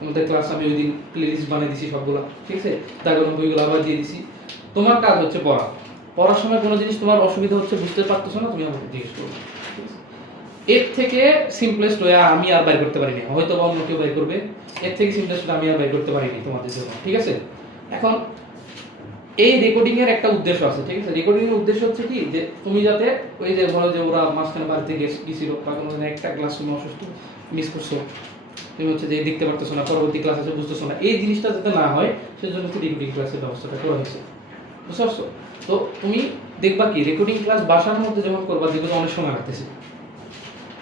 আমাদের ক্লাস আমি ওই দিন প্লেলিস্ট বানিয়ে দিছি সবগুলা, ঠিক আছে? দাগন বইগুলো আবার দিয়ে দিছি। তোমার কাজ হচ্ছে পড়ার সময় কোনো জিনিস তোমার অসুবিধা হচ্ছে, বুঝতে পারতেছো না, তুমি আমাকে জিজ্ঞেস করো, ঠিক আছে? এর থেকে সিম্পলেস্ট ওয়ে আমি আর বাইর করতে পারিনি, হয়তো বা অন্য কেউ বাইর করবে, এর থেকে সিম্পলেস্ট আমি আর বাইর করতে পারিনি তোমাদের জন্য, ঠিক আছে? এখন এই রেকর্ডিং এর একটা উদ্দেশ্য আছে, ঠিক আছে? রেকর্ডিং এর উদ্দেশ্য হচ্ছে কি, যে তুমি যাতে ওই যে বলো যে ওরা মাঝখানে বাড়িতে গেছিল, বা কোনো একটা ক্লাস তুমি অসুস্থ মিস করছো, তুমি হচ্ছে যে দেখতে পারতেছো না, পরবর্তী ক্লাস আছে বুঝতেছো না, এই জিনিসটা যাতে না হয় সেজন্য হচ্ছে রেকর্ডিং ক্লাসের ব্যবস্থাটা করা হয়েছে, বুঝতে পারছো? তো তুমি দেখবা কি রেকর্ডিং ক্লাস বাসার মধ্যে যখন করবা, দেখবে অনেক সময় লাগতেছে,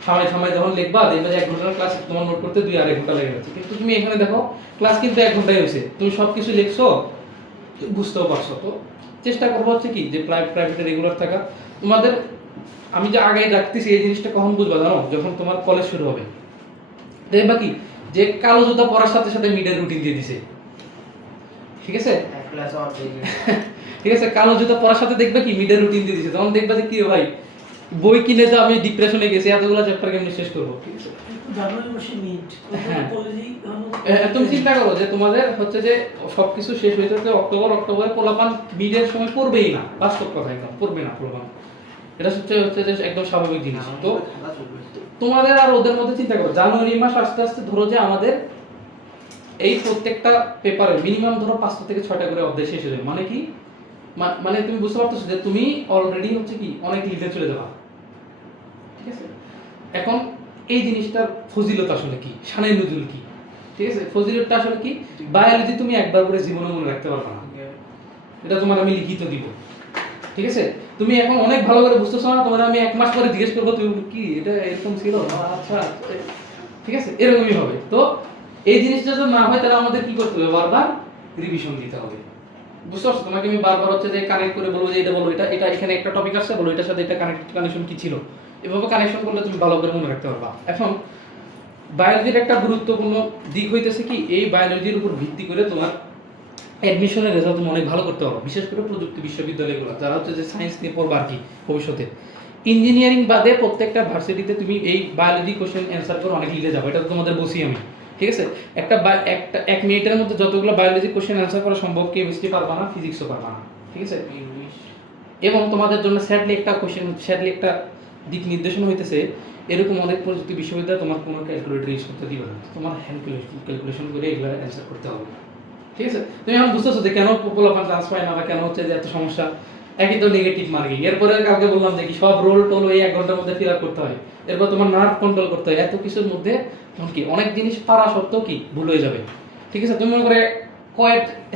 থামায় যখন লিখবা, দেখবে যে 1 ঘন্টার ক্লাস তোমার নোট করতে 2-2.5 ঘন্টা লেগে যাচ্ছে। কিন্তু তুমি এখানে দেখো ক্লাস কিন্তু 1 ঘন্টায় হয়েছে, তুমি সবকিছু লিখছো, বুঝতেও পারছো। তো চেষ্টা করবো হচ্ছে কি, যে প্রাইভেটে রেগুলার থাকা। তোমাদের আমি যে আগেই রাখতেছি, এই জিনিসটা কখন বুঝবা জানো? যখন তোমার কলেজ শুরু হবে, দেখবা কি যে কালো জুতা পরার সাথে সাথে মিডের রুটিন দিয়ে দিছে, ঠিক আছে? ঠিক আছে, কালো জুতা পরার সাথে দেখবে কি মিডের রুটিন দিয়ে দিছে, তখন দেখবা যে কি ভাই বই কিনে তো আমি ডিপ্রেশনে গেছি, এতগুলো চ্যাপ্টার কেমনি শেষ করবো? ঠিক আছে, জানুয়ারি মাসে মিড হ্যাঁ। কলেজেই তুমি চিন্তা করো যে তোমাদের হচ্ছে যে সবকিছু শেষ হইতে হতে অক্টোবরে পোলাপান মিডের সময় পড়বেই না, বাস্তব কথা, একদম পড়বে না পোলাপান, এটা হচ্ছে যে একদম স্বাভাবিক জিনিস। তো তোমাদের আর ওদের মধ্যে চিন্তা করো, জানুয়ারি মাস আস্তে আস্তে ধরো যে আমাদের এই প্রত্যেকটা পেপারে মিনিমাম ধরো 5টা থেকে 6টা করে অধ্যায় শেষ হয়ে যাবে। মানে কি, মানে তুমি বুঝতে পারতেছো যে তুমি অলরেডি হচ্ছে কি অনেক লিখে চলে যাবা। ঠিক আছে, এখন এই জিনিসটার ফজিলত আসলে কি, শানে নুজুল কি? ঠিক আছে, ফজিলতটা আসলে কি, বায়োলজি তুমি একবার করে জীবনে মনে রাখতে পারবে না, এটা তোমার আমি লিখিত দিব। ঠিক আছে, তুমি এখন অনেক ভালো করে বুঝতেছো না, তোমার আমি 1 মাস পরে জিজ্ঞেস করবো তুমি কি এটা এরকম ছিল, আচ্ছা ঠিক আছে, এরকমই হবে। তো এই জিনিসটা যদি না হয় তাহলে আমাদের কি করতে হবে, বারবার রিভিশন দিতে হবে। বুঝতে পারছো, তোমাকে আমি বারবার হচ্ছে যে কানেক্ট করে বলবো যে এটা বলো, এটা এটা এখানে একটা টপিক আসছে, বলো এটার সাথে এটা কানেকশন কি ছিল, এভাবে কানেকশন করলে তুমি ভালো করে মনে রাখতে পারবা। এখন বায়োলজির একটা গুরুত্বপূর্ণ দিক হইতেছে কি, এই বায়োলজির উপর ভিত্তি করে তোমার অ্যাডমিশনের রেজাল্ট তুমি অনেক ভালো করতে পারো, বিশেষ করে প্রযুক্তি বিশ্ববিদ্যালয়গুলো যারা হচ্ছে যে সায়েন্স নিয়ে পড়বা আর কি ভবিষ্যতে। ইঞ্জিনিয়ারিং বাদে প্রত্যেকটা ভার্সিটিতে তুমি এই বায়োলজি কোশ্চেন অ্যান্সার করে অনেক লিখে যাবে, এটা তো তোমাদের বসি আমি। ঠিক আছে, একটা 1 মিনিটের মধ্যে যতগুলো বায়োলজি কোশ্চেন অ্যান্সার করা সম্ভব, কেমিস্ট্রি পারবা না, ফিজিক্সও পারবা না। ঠিক আছে, এবং তোমাদের জন্য স্যাডলি একটা দিক নির্দেশনা হইতেছে, এরকম অনেক প্রযুক্তি বিশ্ববিদ্যালয় তোমার কোনো ক্যালকুলেটর ইউজ করতে দিবে না, তোমার হ্যান্ড ক্যালকুলেশন করে এগুলো অ্যান্সার করতে হবে। ঠিক আছে, তুমি এখন বুঝতেছো যে কেন পোলাপান চান্স পায় না বা কেন হচ্ছে যে এত সমস্যা, একই তো নেগেটিভ মার্কিং। এরপরে কালকে বললাম যে কি সব রোল টোল এই 1 ঘন্টার মধ্যে ফিল আপ করতে হয়, এরপর তোমার নার্ভ কন্ট্রোল করতে হয়, এত কিছুর মধ্যে তখন কি অনেক জিনিস পারা সত্ত্বেও কি ভুল হয়ে যাবে। ঠিক আছে, তুমি মনে করে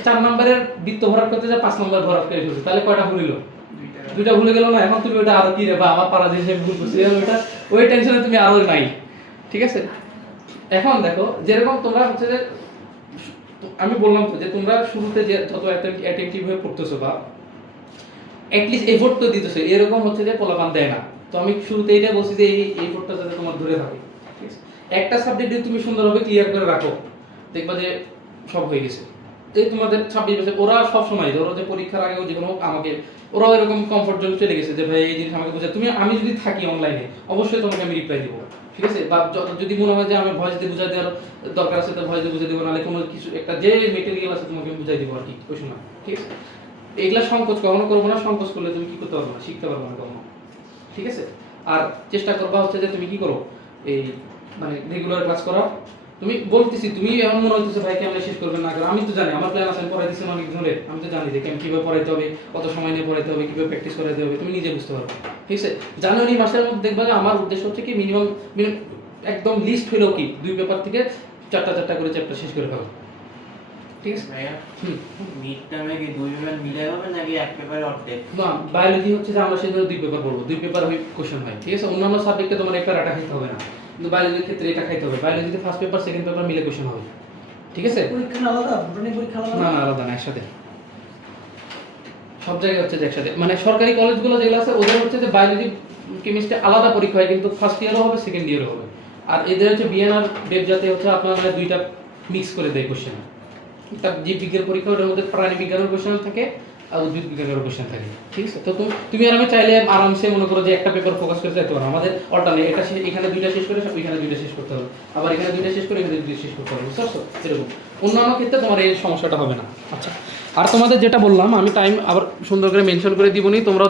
4 নম্বরের বৃত্ত ভরাট করতে যা 5 নম্বর ভরাট করে ফেলছো, তাহলে কয়টা ভুল হলো? 2টা ভুলে গেল না। এখন তুমি ওটা আরো কি রে বা আমার পারা জিনিস আমি ভুল করছি, ওইটা ওই টেনশনে তুমি আরো নাই। ঠিক আছে, এখন দেখো যেরকম তোমরা হচ্ছে যে আমি বললাম তো যে তোমরা শুরুতে যে যত অ্যাটেনটিভ হয়ে পড়তেছো বা অ্যাটলিস্ট এফোর্ট তো দিতেছো, এরকম হচ্ছে যে পোলাপান দেয় না। তো আমি শুরুতে এটা বলছি যে এই এফোর্টটা যাতে তোমার ধরে থাকে। ঠিক আছে, একটা সাবজেক্ট যদি তুমি সুন্দরভাবে ক্লিয়ার করে রাখো, দেখবা যে সব হয়ে গেছে। এই তোমাদের 26 বছর ওরা সব সময় ধরো যে পরীক্ষার আগেও যে কোনো আমাকে ওরাও এরকম কমফর্ট জোন চলে গেছে যে ভাই এই জিনিস আমাকে বোঝা, তুমি আমি যদি থাকি অনলাইনে অবশ্যই তোমাকে আমি রিপ্লাই দিব। ঠিক আছে, বা যদি মনে হয় যে আমি ভয়েস দিয়ে বুঝাই দেওয়ার দরকার আছে তো ভয়েস দিয়ে বুঝাই দেবো, নাহলে কোনো কিছু একটা যে মেটেরিয়াল আছে তোমাকে বুঝাই দিব আর কি, কোশ্চেন না। ঠিক আছে, এগুলা সংকোচ কখনো করবো না, সংকোচ করলে তুমি কি করতে পারবে না, শিখতে পারবে না কখনো। ঠিক আছে, আর চেষ্টা করবা হচ্ছে যে তুমি কি করো, এই মানে রেগুলার ক্লাস করা। তুমি বলতেছি তুমি এমন মনে হইতেছে ভাই কেমন শেষ করবেন না, কারণ আমি তো জানি আমার প্ল্যান আছে, আমি পড়াইতেছি অনেক ধরে, আমি তো জানি যে কেমন কীভাবে পড়াইতে হবে, কত সময় নিয়ে পড়াইতে হবে, কীভাবে প্র্যাকটিস করাইতে হবে, তুমি নিজে বুঝতে পারবে। ঠিক আছে, জানুয়ারি মাসের মধ্যে দেখবা যে আমার উদ্দেশ্য হচ্ছে কি মিনিমাম একদম লিস্ট হইলেও কি 2 পেপার থেকে 4টা করে চ্যাপ্টার শেষ করে ফেলো। ঠিক আছে, মিড টার্মে কি 2 পেপার মিলাই হবে নাকি 1 পেপারে অর্ধেক? না, বায়োলজি হচ্ছে যে আমরা সেজন্য 2 পেপার পড়বো, 2 পেপার হয়ে কোশ্চেন হয়। ঠিক আছে, অন্যান্য সাবজেক্টে তোমার একটা রাটা খাইতে হবে না, কিন্তু বায়োলজির ক্ষেত্রে এটা খাইতে হবে। বায়োলজিতে ফার্স্ট পেপার সেকেন্ড পেপার মিলে কোশ্চেন হবে। ঠিক আছে, পরীক্ষা আলাদা, বোটানি পরীক্ষা আলাদা না না আলাদা না, একসাথে সব জায়গায় হচ্ছে যে একসাথে। মানে সরকারি কলেজগুলো যেগুলো আছে ওদের হচ্ছে যে বায়োলজি কেমিস্ট্রি আলাদা পরীক্ষা হয়, কিন্তু ফার্স্ট ইয়ারও হবে সেকেন্ড ইয়ারও হবে। আর এদের হচ্ছে বিএনআর বেব যাতে হচ্ছে আপনার মানে 2টা মিক্স করে দেয় কোশ্চেন। একটা জীববিজ্ঞান পরীক্ষা, ওটার মধ্যে প্রাণী বিজ্ঞানের কোশ্চেন থাকে আর উদ্ভিদ বিজ্ঞানের কোশ্চেন থাকে। ঠিক আছে, তো তুমি আর আমি চাইলে আরামসে মনে করো যে একটা পেপার ফোকাস করে যেতে পারো। আমাদের অল্টারনেট এটা এখানে 2টা শেষ করে ওইখানে 2টা শেষ করতে হবে, আবার এখানে 2টা শেষ করে এখানে 2টা শেষ করতে হবে। বুঝতে পারছো, এরকম অন্যান্য ক্ষেত্রে তোমার এই সমস্যাটা হবে না। আচ্ছা, আর তোমাদের যেটা বললাম আমি টাইম আবার সুন্দর করে মেনশন করে দিবনি, তোমরা